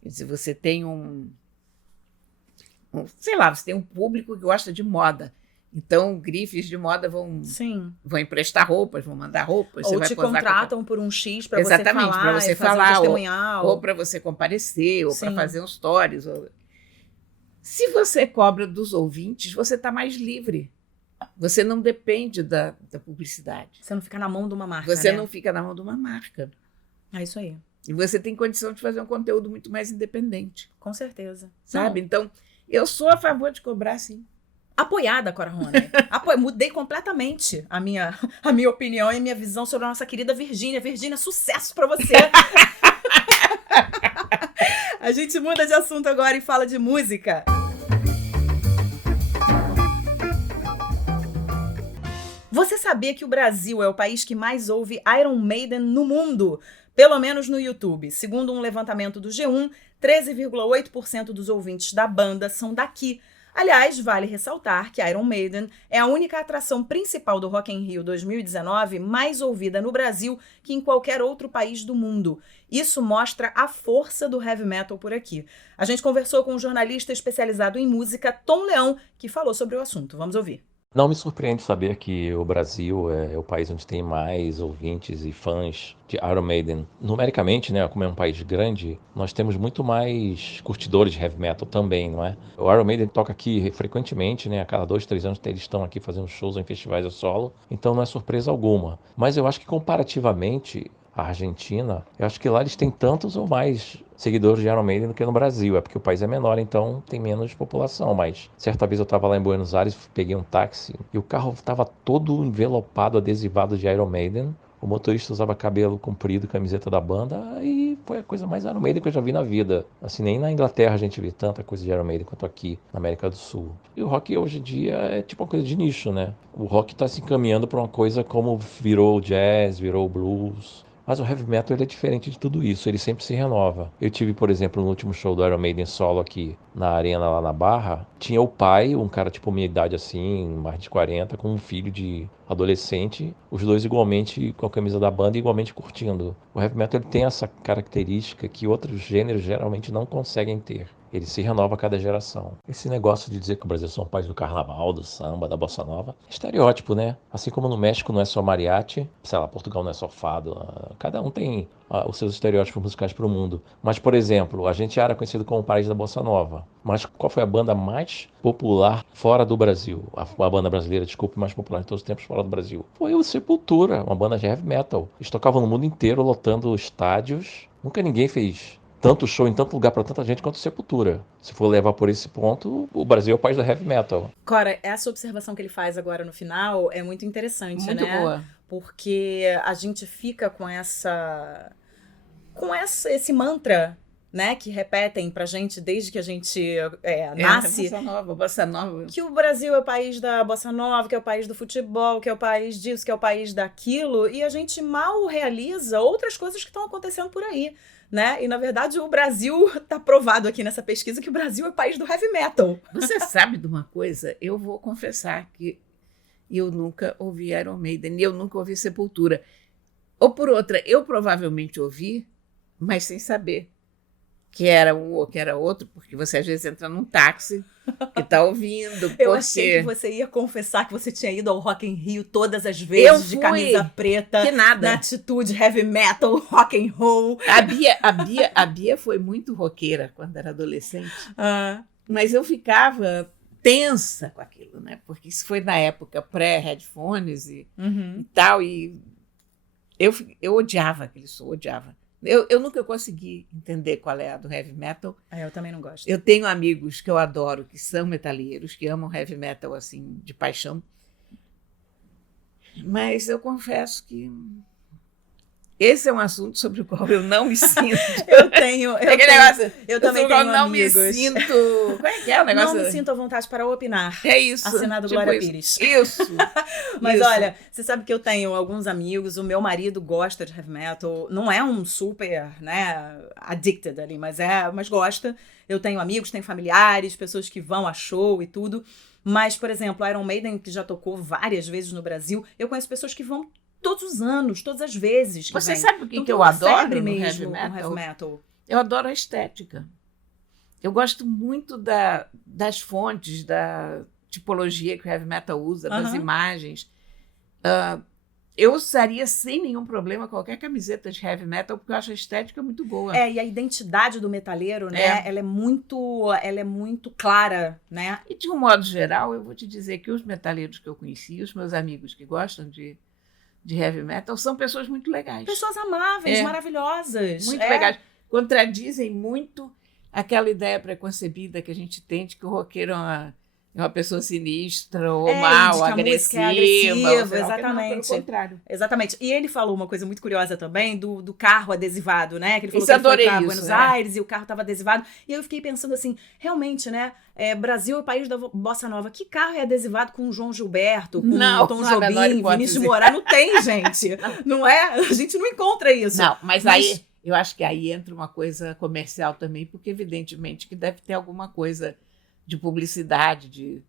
Quer dizer, você tem você tem um público que gosta de moda. Então, grifes de moda vão emprestar roupas, vão mandar roupas. Ou você vai te contratam por um X para você falar, para você falar, um testemunhal. ou para você comparecer, ou para fazer um stories. Se você cobra dos ouvintes, você está mais livre. Você não depende da publicidade. Você não fica na mão de uma marca, Você não fica na mão de uma marca. É isso aí. E você tem condição de fazer um conteúdo muito mais independente. Com certeza. Sabe? Então, eu sou a favor de cobrar, sim. Apoiada, Cora Ronay. Mudei completamente a minha opinião e a minha visão sobre a nossa querida Virgínia. Virgínia, sucesso pra você! A gente muda de assunto agora e fala de música. Você sabia que o Brasil é o país que mais ouve Iron Maiden no mundo? Pelo menos no YouTube. Segundo um levantamento do G1, 13,8% dos ouvintes da banda são daqui. Aliás, vale ressaltar que Iron Maiden é a única atração principal do Rock in Rio 2019 mais ouvida no Brasil que em qualquer outro país do mundo. Isso mostra a força do heavy metal por aqui. A gente conversou com um jornalista especializado em música, Tom Leão, que falou sobre o assunto. Vamos ouvir. Não me surpreende saber que o Brasil é o país onde tem mais ouvintes e fãs de Iron Maiden. Numericamente, né, como é um país grande, nós temos muito mais curtidores de heavy metal também, não é? O Iron Maiden toca aqui frequentemente, né? A cada 2, 3 anos eles estão aqui fazendo shows em festivais a solo, então não é surpresa alguma. Mas eu acho que comparativamente a Argentina, eu acho que lá eles têm tantos ou mais seguidores de Iron Maiden do que no Brasil. É porque o país é menor, então tem menos população. Mas certa vez eu estava lá em Buenos Aires, peguei um táxi e o carro estava todo envelopado, adesivado de Iron Maiden. O motorista usava cabelo comprido, camiseta da banda, e foi a coisa mais Iron Maiden que eu já vi na vida. Assim, nem na Inglaterra a gente vê tanta coisa de Iron Maiden quanto aqui na América do Sul. E o rock hoje em dia é tipo uma coisa de nicho, né? O rock está se encaminhando para uma coisa como virou o jazz, virou o blues. Mas o heavy metal ele é diferente de tudo isso, ele sempre se renova. Eu tive, por exemplo, no último show do Iron Maiden solo aqui na arena lá na Barra, tinha o pai, um cara tipo minha idade assim, mais de 40, com um filho de adolescente, os dois igualmente com a camisa da banda e igualmente curtindo. O heavy metal ele tem essa característica que outros gêneros geralmente não conseguem ter. Ele se renova a cada geração. Esse negócio de dizer que o Brasil é um país do carnaval, do samba, da bossa nova, é estereótipo, né? Assim como no México não é só mariachi, sei lá, Portugal não é só fado, cada um tem os seus estereótipos musicais para o mundo. Mas, por exemplo, a gente era conhecido como o país da bossa nova. Mas qual foi a banda mais popular fora do Brasil? A banda brasileira, desculpe, mais popular de todos os tempos fora do Brasil. Foi o Sepultura, uma banda de heavy metal. Eles tocavam no mundo inteiro, lotando estádios. Nunca ninguém fez tanto show em tanto lugar para tanta gente quanto Sepultura. Se for levar por esse ponto, o Brasil é o país da heavy metal. Cora, essa observação que ele faz agora no final é muito interessante, muito né? Boa. Porque a gente fica com esse mantra, né, que repetem pra gente desde que a gente nasce. Bossa nova. Que o Brasil é o país da bossa nova, que é o país do futebol, que é o país disso, que é o país daquilo, e a gente mal realiza outras coisas que estão acontecendo por aí. Né? E, na verdade, o Brasil está provado aqui nessa pesquisa que o Brasil é o país do heavy metal. Você sabe de uma coisa? Eu vou confessar que eu nunca ouvi Iron Maiden, e eu nunca ouvi Sepultura. Ou por outra, eu provavelmente ouvi, mas sem saber que era um ou que era outro, porque você às vezes entra num táxi que tá ouvindo. Eu achei que você ia confessar que você tinha ido ao Rock in Rio todas as vezes, de camisa preta, que nada. Na atitude heavy metal, rock and roll. A Bia foi muito roqueira quando era adolescente, mas eu ficava tensa com aquilo, né? Porque isso foi na época pré-headphones e tal, e eu odiava aquele som, odiava. Eu nunca consegui entender qual é a do heavy metal. Eu também não gosto. Eu tenho amigos que eu adoro, que são metaleiros, que amam heavy metal assim, de paixão. Mas eu confesso que esse é um assunto sobre o qual eu não me sinto. Eu também tenho não amigos. Me sinto. Como é que é o negócio? Não me sinto à vontade para opinar. É isso. Assinado tipo Glória isso. Pires. Isso. Mas isso. olha, você sabe que eu tenho alguns amigos, o meu marido gosta de heavy metal, não é um super, né, addicted ali, mas gosta. Eu tenho amigos, tenho familiares, pessoas que vão a show e tudo. Mas, por exemplo, Iron Maiden, que já tocou várias vezes no Brasil, eu conheço pessoas que vão todos os anos, todas as vezes que Você vem. sabe o que, então, que eu adoro no mesmo heavy com heavy metal? Eu adoro a estética. Eu gosto muito das fontes, tipologia que o heavy metal usa, das imagens. Eu usaria sem nenhum problema qualquer camiseta de heavy metal, porque eu acho a estética muito boa. E a identidade do metaleiro, né? Ela é muito clara, né? E de um modo geral, eu vou te dizer que os metaleiros que eu conheci, os meus amigos que gostam de heavy metal, são pessoas muito legais. Pessoas amáveis, maravilhosas. Muito legais. Contradizem muito aquela ideia preconcebida que a gente tem de que o roqueiro é uma pessoa sinistra ou mal, agressiva. Exatamente. Não, pelo contrário. Exatamente. E ele falou uma coisa muito curiosa também do carro adesivado, né? Que ele falou Isso, que ele foi adorei pra isso, Buenos Aires e o carro estava adesivado. E eu fiquei pensando assim, realmente, né? Brasil é o país da bossa nova. Que carro é adesivado com o João Gilberto, com o Tom Jobim, Vinícius de Moraes? Não tem, gente. Não é? A gente não encontra isso. Não, mas aí eu acho que aí entra uma coisa comercial também, porque evidentemente que deve ter alguma coisa de publicidade,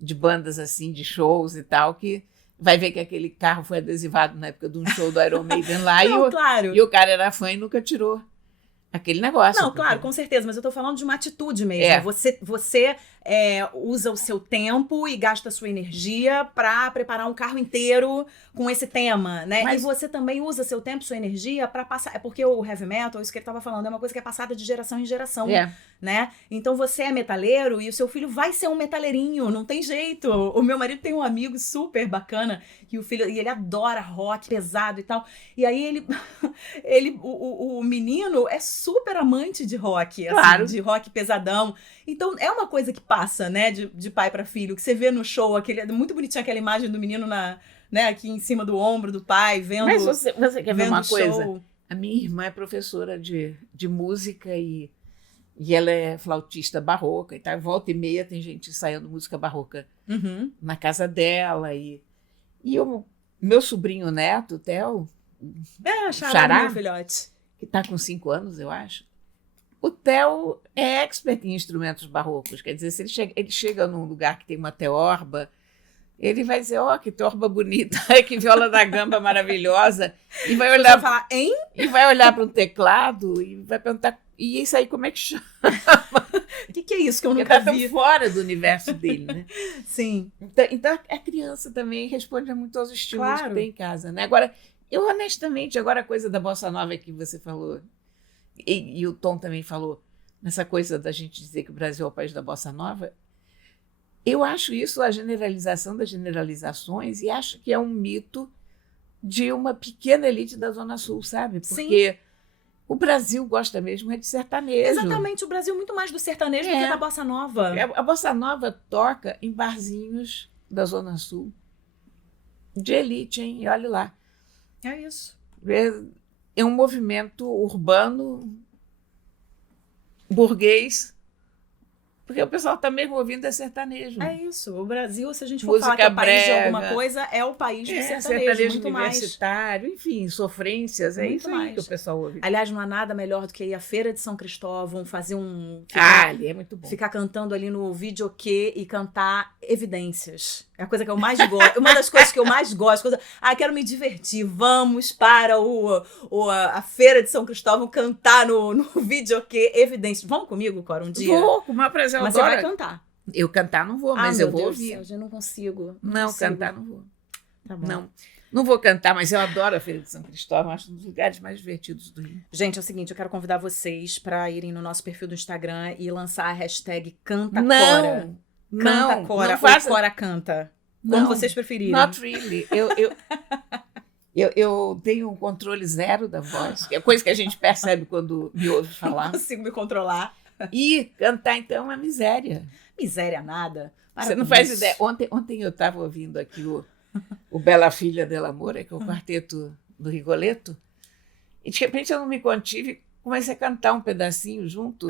de bandas assim, de shows e tal, que vai ver que aquele carro foi adesivado na época de um show do Iron Maiden lá claro. E o cara era fã e nunca tirou aquele negócio. Não, claro, com certeza, mas eu tô falando de uma atitude mesmo. Você usa o seu tempo e gasta a sua energia para preparar um carro inteiro com esse tema, né? Mas... E você também usa seu tempo, sua energia para passar... É porque o heavy metal, isso que ele tava falando, é uma coisa que é passada de geração em geração, né? Então você é metaleiro e o seu filho vai ser um metaleirinho, não tem jeito. O meu marido tem um amigo super bacana e ele adora rock pesado e tal. E aí o menino é super amante de rock, claro. Assim, de rock pesadão. Então é uma coisa que passa, né, de pai para filho, que você vê no show, muito bonitinha aquela imagem do menino né, aqui em cima do ombro do pai, vendo. Mas você quer ver uma coisa? Show. A minha irmã é professora de música e ela é flautista barroca e tal. Volta e meia tem gente ensaiando música barroca na casa dela. E o meu sobrinho neto, o Theo, Xará, meu filhote, que está com 5 anos, eu acho. O Theo é expert em instrumentos barrocos. Quer dizer, se ele chega num lugar que tem uma teorba, ele vai dizer, que teorba bonita, que viola da gamba maravilhosa. E vai olhar, você falar, hein? E vai olhar para um teclado e vai perguntar, e isso aí como é que chama? O que é isso que eu nunca vi? Está fora do universo dele, né? Sim. Então, a criança também responde muito aos estímulos que tem em casa, né? Agora, eu honestamente, agora a coisa da bossa nova que você falou, e o Tom também falou, nessa coisa da gente dizer que o Brasil é o país da bossa nova, eu acho isso a generalização das generalizações e acho que é um mito de uma pequena elite da Zona Sul, sabe? Porque o Brasil gosta mesmo de sertanejo. Exatamente, o Brasil muito mais do sertanejo do que da bossa nova. A bossa nova toca em barzinhos da Zona Sul, de elite, hein? E olha lá. É isso. É um movimento urbano, burguês, porque o pessoal está mesmo ouvindo sertanejo. É isso. O Brasil, se a gente for falar que é o país de alguma coisa, é o país do sertanejo muito universitário, mais. Enfim, sofrências, é muito isso mais. Aí que o pessoal ouve. Aliás, não há nada melhor do que ir à Feira de São Cristóvão, fazer ali é muito bom. Ficar cantando ali no videokê e cantar Evidências. É a coisa que eu mais gosto. Uma das coisas que eu mais gosto. Quero me divertir. Vamos para a Feira de São Cristóvão cantar no videokê Evidências. Vamos comigo, Cora, um dia? Vou, com uma prazer. Mas você vai cantar. Eu cantar não vou, mas eu vou ouvir. Eu já não consigo. Não, cantar não vou. Tá bom. Não vou cantar, mas eu adoro a Feira de São Cristóvão. Acho um dos lugares mais divertidos do Rio. Gente, é o seguinte, eu quero convidar vocês para irem no nosso perfil do Instagram e lançar a hashtag CantaCora. Canta Cora ou Cora canta. Como vocês preferirem. Not really. Eu tenho um controle zero da voz, que é coisa que a gente percebe quando me ouve falar. Não consigo me controlar. E cantar, então, é uma miséria. Miséria nada. Você não faz ideia. Ontem eu estava ouvindo aqui o Bela Filha dell'Amore, que é o quarteto do Rigoletto, e de repente eu não me contive, comecei a cantar um pedacinho junto.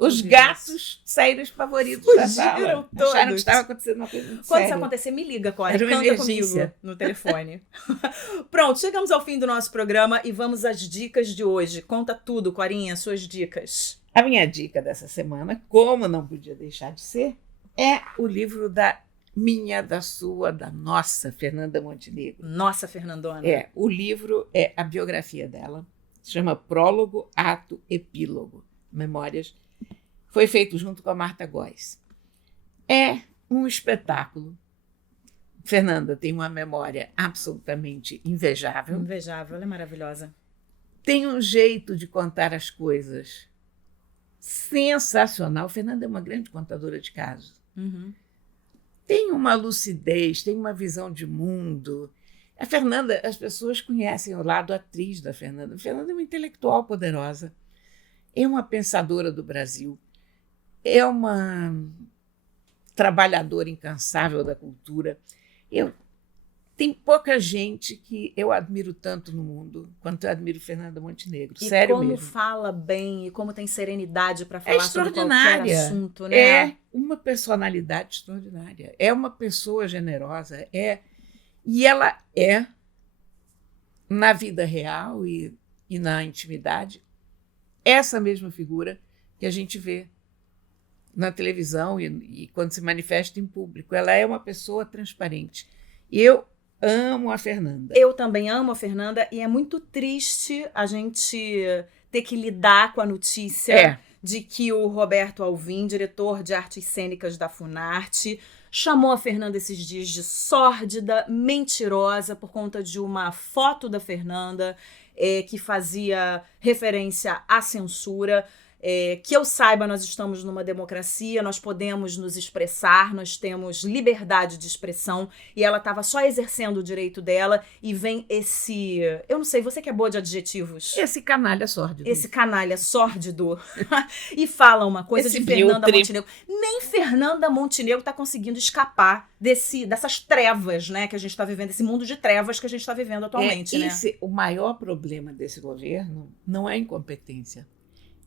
Os gatos saíram espavoridos da sala. Acharam que estava acontecendo uma coisa muito Quando séria. isso acontecer, me liga, Cora. Canta comigo no telefone. Pronto, chegamos ao fim do nosso programa e vamos às dicas de hoje. Conta tudo, Corinha, suas dicas. A minha dica dessa semana, como não podia deixar de ser, é o livro da sua, da nossa Fernanda Montenegro. Nossa, Fernandona. O livro é a biografia dela. Se chama Prólogo, Ato, Epílogo, Memórias. Foi feito junto com a Marta Góes. É um espetáculo. Fernanda tem uma memória absolutamente invejável. Invejável, ela é maravilhosa. Tem um jeito de contar as coisas sensacional. Fernanda é uma grande contadora de casos. Uhum. Tem uma lucidez, tem uma visão de mundo. A Fernanda, as pessoas conhecem o lado atriz da Fernanda. A Fernanda é uma intelectual poderosa, é uma pensadora do Brasil, é uma trabalhadora incansável da cultura. Tem pouca gente que eu admiro tanto no mundo quanto eu admiro Fernanda Montenegro. E sério como mesmo. fala bem, e como tem serenidade para falar sobre qualquer extraordinária. assunto, né? É uma personalidade extraordinária. É uma pessoa generosa. E ela é, na vida real e na intimidade, essa mesma figura que a gente vê na televisão e quando se manifesta em público. Ela é uma pessoa transparente. E eu amo a Fernanda. Eu também amo a Fernanda e é muito triste a gente ter que lidar com a notícia de que o Roberto Alvim, diretor de artes cênicas da Funarte, chamou a Fernanda esses dias de sórdida, mentirosa, por conta de uma foto da Fernanda que fazia referência à censura. Que eu saiba, nós estamos numa democracia, nós podemos nos expressar, nós temos liberdade de expressão, e ela estava só exercendo o direito dela, e vem esse... Eu não sei, você que é boa de adjetivos. Esse canalha sórdido. Esse canalha sórdido. E fala uma coisa Esse de Fernanda biltre. Montenegro. Nem Fernanda Montenegro está conseguindo escapar dessas trevas, né, que a gente está vivendo, esse mundo de trevas que a gente está vivendo atualmente, né? O maior problema desse governo não é a incompetência.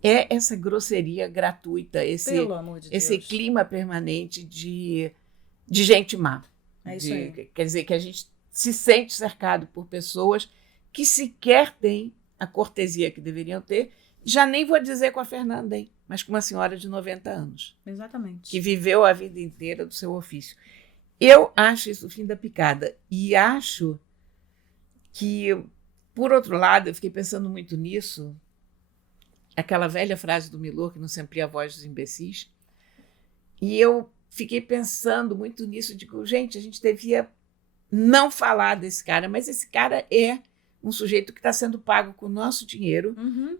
É essa grosseria gratuita, Pelo amor de esse Deus. clima permanente de gente má. É isso aí. Quer dizer, que a gente se sente cercado por pessoas que sequer têm a cortesia que deveriam ter. Já nem vou dizer com a Fernanda, hein? Mas com uma senhora de 90 anos, Exatamente. que viveu a vida inteira do seu ofício. Eu acho isso o fim da picada. E acho que, por outro lado, eu fiquei pensando muito nisso, aquela velha frase do Milor, que não se amplia a voz dos imbecis. E eu fiquei pensando muito nisso, digo, gente, a gente devia não falar desse cara, mas esse cara é um sujeito que está sendo pago com o nosso dinheiro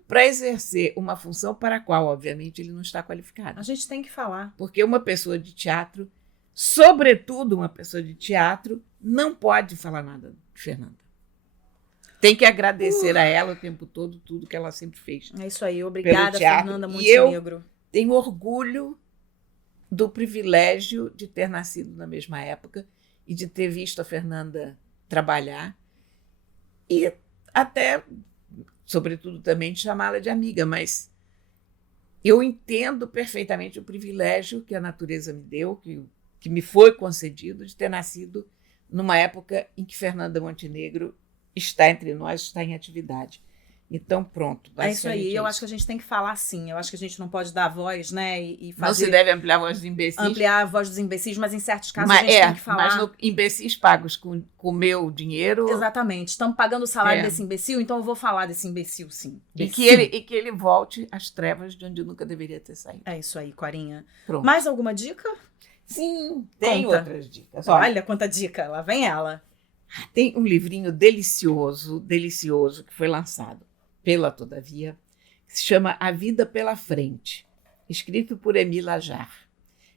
para exercer uma função para a qual, obviamente, ele não está qualificado. A gente tem que falar. Porque uma pessoa de teatro, sobretudo uma pessoa de teatro, não pode falar nada de Fernanda. Tem que agradecer a ela o tempo todo, tudo que ela sempre fez. É isso aí. Obrigada, Fernanda E Montenegro. eu tenho orgulho do privilégio de ter nascido na mesma época e de ter visto a Fernanda trabalhar e até, sobretudo, também de chamá-la de amiga, mas eu entendo perfeitamente o privilégio que a natureza me deu, que me foi concedido, de ter nascido numa época em que Fernanda Montenegro está entre nós, está em atividade. Então, pronto. É isso aí. Eu acho que a gente tem que falar sim. Eu acho que a gente não pode dar voz, né? E fazer... Não se deve ampliar a voz dos imbecis. Ampliar a voz dos imbecis, mas em certos casos a gente tem que falar. Mas imbecis pagos com o meu dinheiro. Exatamente. Estamos pagando o salário desse imbecil, então eu vou falar desse imbecil, sim. E que ele volte às trevas de onde nunca deveria ter saído. É isso aí, Corinha. Pronto. Mais alguma dica? Sim, tem outras dicas. Olha quanta dica. Lá vem ela. Tem um livrinho delicioso, delicioso, que foi lançado pela Todavia, que se chama A Vida pela Frente, escrito por Émile Ajar.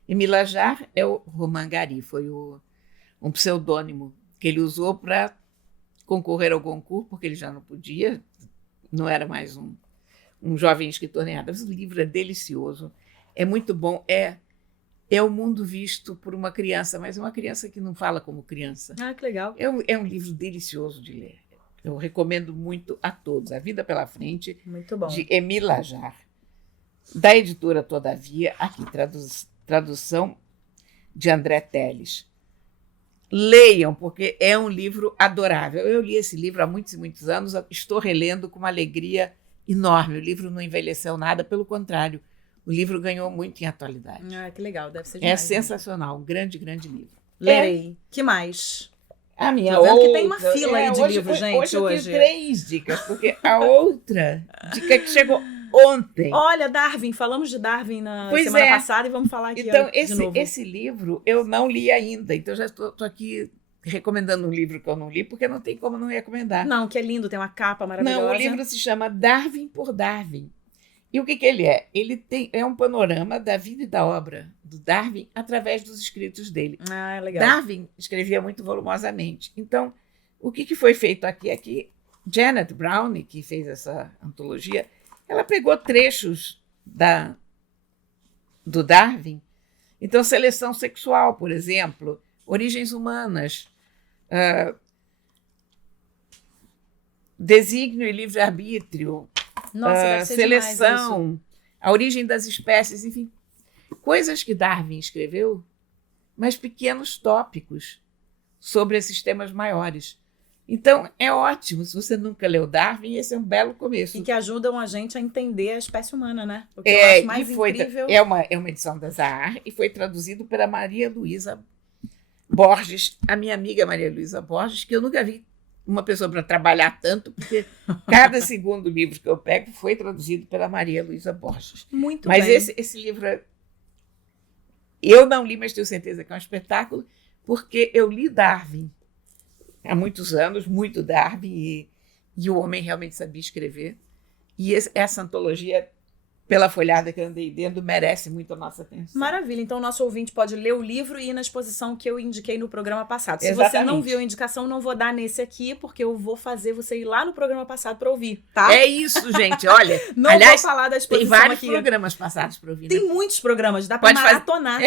Émile Ajar é o Romain Gary, foi um pseudônimo que ele usou para concorrer ao concurso, porque ele já não podia, não era mais um jovem escritor nem nada. Mas o livro é delicioso, é muito bom, é o mundo visto por uma criança, mas é uma criança que não fala como criança. Ah, que legal. É um livro delicioso de ler. Eu recomendo muito a todos. A Vida pela Frente, muito bom, de Émile Ajar, da editora Todavia, aqui, tradução de André Teles. Leiam, porque é um livro adorável. Eu li esse livro há muitos e muitos anos, estou relendo com uma alegria enorme. O livro não envelheceu nada, pelo contrário, o livro ganhou muito em atualidade. Ah, que legal, deve ser demais. É sensacional, um grande, grande livro. Lerei. Que mais? A minha Tô vendo outra... que tem uma fila aí de livros, gente, hoje. Eu tenho 3 dicas, porque a outra dica que chegou ontem. Olha, Darwin, falamos de Darwin na Pois semana é. passada e vamos falar aqui Então, de novo. esse livro eu não li ainda, então já estou aqui recomendando um livro que eu não li, porque não tem como não recomendar. Não, que é lindo, tem uma capa maravilhosa. Não, o livro se chama Darwin por Darwin. E o que ele é? Ele é um panorama da vida e da obra do Darwin através dos escritos dele. Ah, legal. Darwin escrevia muito volumosamente. Então, o que foi feito aqui é que Janet Browne, que fez essa antologia, ela pegou trechos do Darwin. Então, seleção sexual, por exemplo, origens humanas, desígnio e livre-arbítrio, Nossa, deve ser seleção, demais isso. a origem das espécies, enfim, coisas que Darwin escreveu, mas pequenos tópicos sobre esses temas maiores. Então, é ótimo. Se você nunca leu Darwin, esse é um belo começo. E que ajudam a gente a entender a espécie humana, né? O que eu acho mais incrível. É uma edição da Zahar e foi traduzido pela Maria Luísa Borges, a minha amiga Maria Luísa Borges, que eu nunca vi uma pessoa para trabalhar tanto, porque cada segundo livro que eu pego foi traduzido pela Maria Luísa Borges. Muito Mas bem. esse livro, eu não li, mas tenho certeza que é um espetáculo, porque eu li Darwin há muitos anos, muito Darwin, e o homem realmente sabia escrever. E essa antologia, pela folhada que eu andei dentro, merece muito a nossa atenção. Maravilha. Então, o nosso ouvinte pode ler o livro e ir na exposição que eu indiquei no programa passado. Se Exatamente. você não viu a indicação, não vou dar nesse aqui, porque eu vou fazer você ir lá no programa passado para ouvir, tá? É isso, gente. Olha, Não aliás, vou falar da tem exposição vários aqui. programas passados para ouvir. Tem muitos programas, dá pra Pode fazer- maratonar.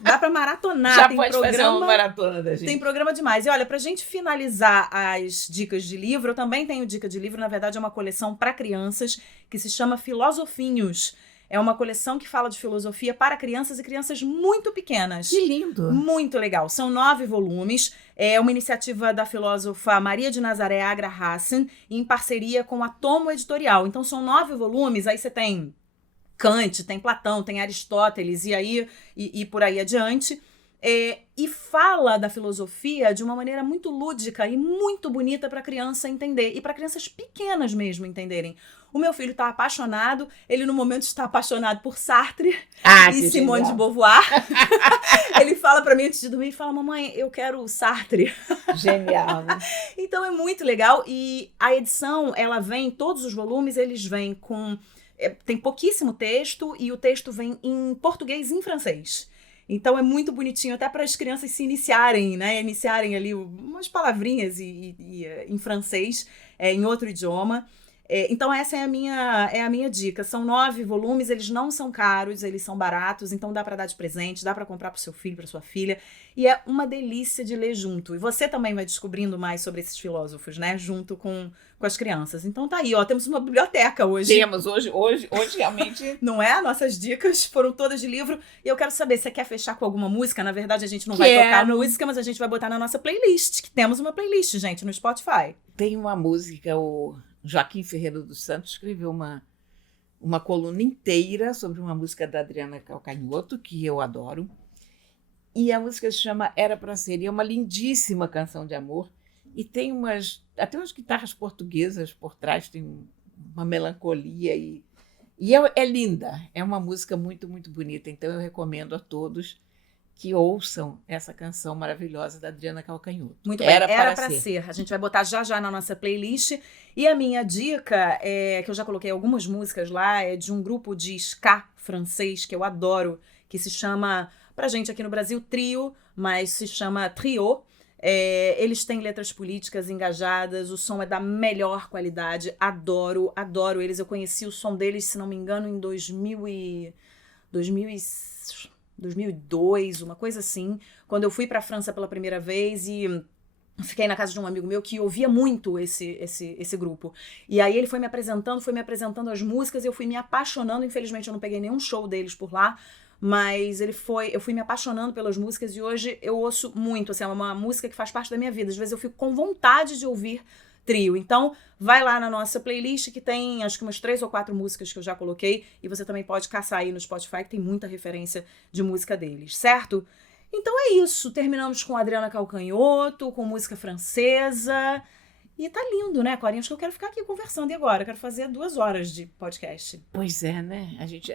Dá pra maratonar. Já tem pode programa, fazer uma maratona da gente. Tem programa demais. E olha, pra gente finalizar as dicas de livro, eu também tenho dica de livro. Na verdade, é uma coleção para crianças que se chama Filosofinhos. É uma coleção que fala de filosofia para crianças e crianças muito pequenas. Que lindo. Muito legal. São 9 volumes. É uma iniciativa da filósofa Maria de Nazaré Agra Hassan, em parceria com a Tomo Editorial. Então, são 9 volumes. Aí você tem Kant, tem Platão, tem Aristóteles e aí e por aí adiante. E fala da filosofia de uma maneira muito lúdica e muito bonita para a criança entender. E para crianças pequenas mesmo entenderem. O meu filho está apaixonado, ele no momento está apaixonado por Sartre e Simone de Beauvoir. Ele fala para mim antes de dormir, ele fala, mamãe, eu quero Sartre. Genial, né? Então é muito legal e a edição, ela vem, todos os volumes, eles vêm com... tem pouquíssimo texto e o texto vem em português e em francês. Então é muito bonitinho, até para as crianças se iniciarem, né? Iniciarem ali umas palavrinhas em francês, em outro idioma. Então essa é a minha dica. São 9 volumes, eles não são caros, eles são baratos, então dá para dar de presente, dá para comprar para seu filho, para sua filha, e é uma delícia de ler junto. E você também vai descobrindo mais sobre esses filósofos, né, junto com as crianças. Então tá aí, ó, temos uma biblioteca hoje. Temos, hoje realmente... Não é? Nossas dicas foram todas de livro. E eu quero saber, você quer fechar com alguma música? Na verdade, a gente não vai tocar música, mas a gente vai botar na nossa playlist, que temos uma playlist, gente, no Spotify. Tem uma música, o Joaquim Ferreira dos Santos escreveu uma coluna inteira sobre uma música da Adriana Calcanhoto, que eu adoro. E a música se chama Era Pra Ser. E é uma lindíssima canção de amor. E tem até umas guitarras portuguesas por trás, tem uma melancolia. E é linda. É uma música muito, muito bonita. Então eu recomendo a todos que ouçam essa canção maravilhosa da Adriana Calcanhoto. Muito bem, Era Pra Ser. A gente vai botar já na nossa playlist. E a minha dica, que eu já coloquei algumas músicas lá, é de um grupo de ska francês que eu adoro, que se chama, pra gente aqui no Brasil, Trio, mas se chama Trio. Eles têm letras políticas engajadas, o som é da melhor qualidade, adoro eles. Eu conheci o som deles, se não me engano, em 2002, uma coisa assim, quando eu fui para a França pela primeira vez e fiquei na casa de um amigo meu que ouvia muito esse grupo. E aí ele foi me apresentando as músicas e eu fui me apaixonando. Infelizmente eu não peguei nenhum show deles por lá, mas eu fui me apaixonando pelas músicas e hoje eu ouço muito, assim, é uma música que faz parte da minha vida. Às vezes eu fico com vontade de ouvir Trio. Então, vai lá na nossa playlist que tem acho que umas 3 ou 4 músicas que eu já coloquei e você também pode caçar aí no Spotify que tem muita referência de música deles, certo? Então é isso. Terminamos com Adriana Calcanhoto, com música francesa E tá lindo, né, Corinha? Acho que eu quero ficar aqui conversando. E agora? Eu quero fazer 2 horas de podcast. Pois é, né? A gente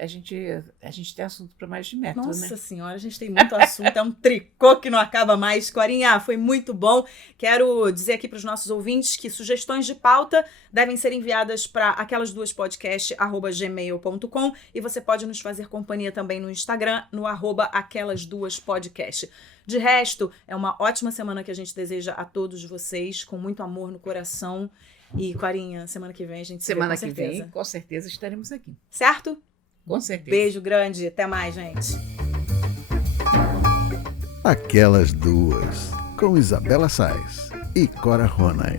tem assunto para mais de metro, Nossa né? senhora, a gente tem muito assunto. É um tricô que não acaba mais. Corinha, foi muito bom. Quero dizer aqui para os nossos ouvintes que sugestões de pauta devem ser enviadas para aquelas2podcast@gmail.com e você pode nos fazer companhia também no Instagram, no @aquelas2podcast. De resto, é uma ótima semana que a gente deseja a todos vocês, com muito amor no coração. E, Corinha, semana que vem a gente se vê, com certeza. Vem, com certeza estaremos aqui. Certo? Com certeza. Beijo grande. Até mais, gente. Aquelas Duas, com Isabela Sais e Cora Ronay.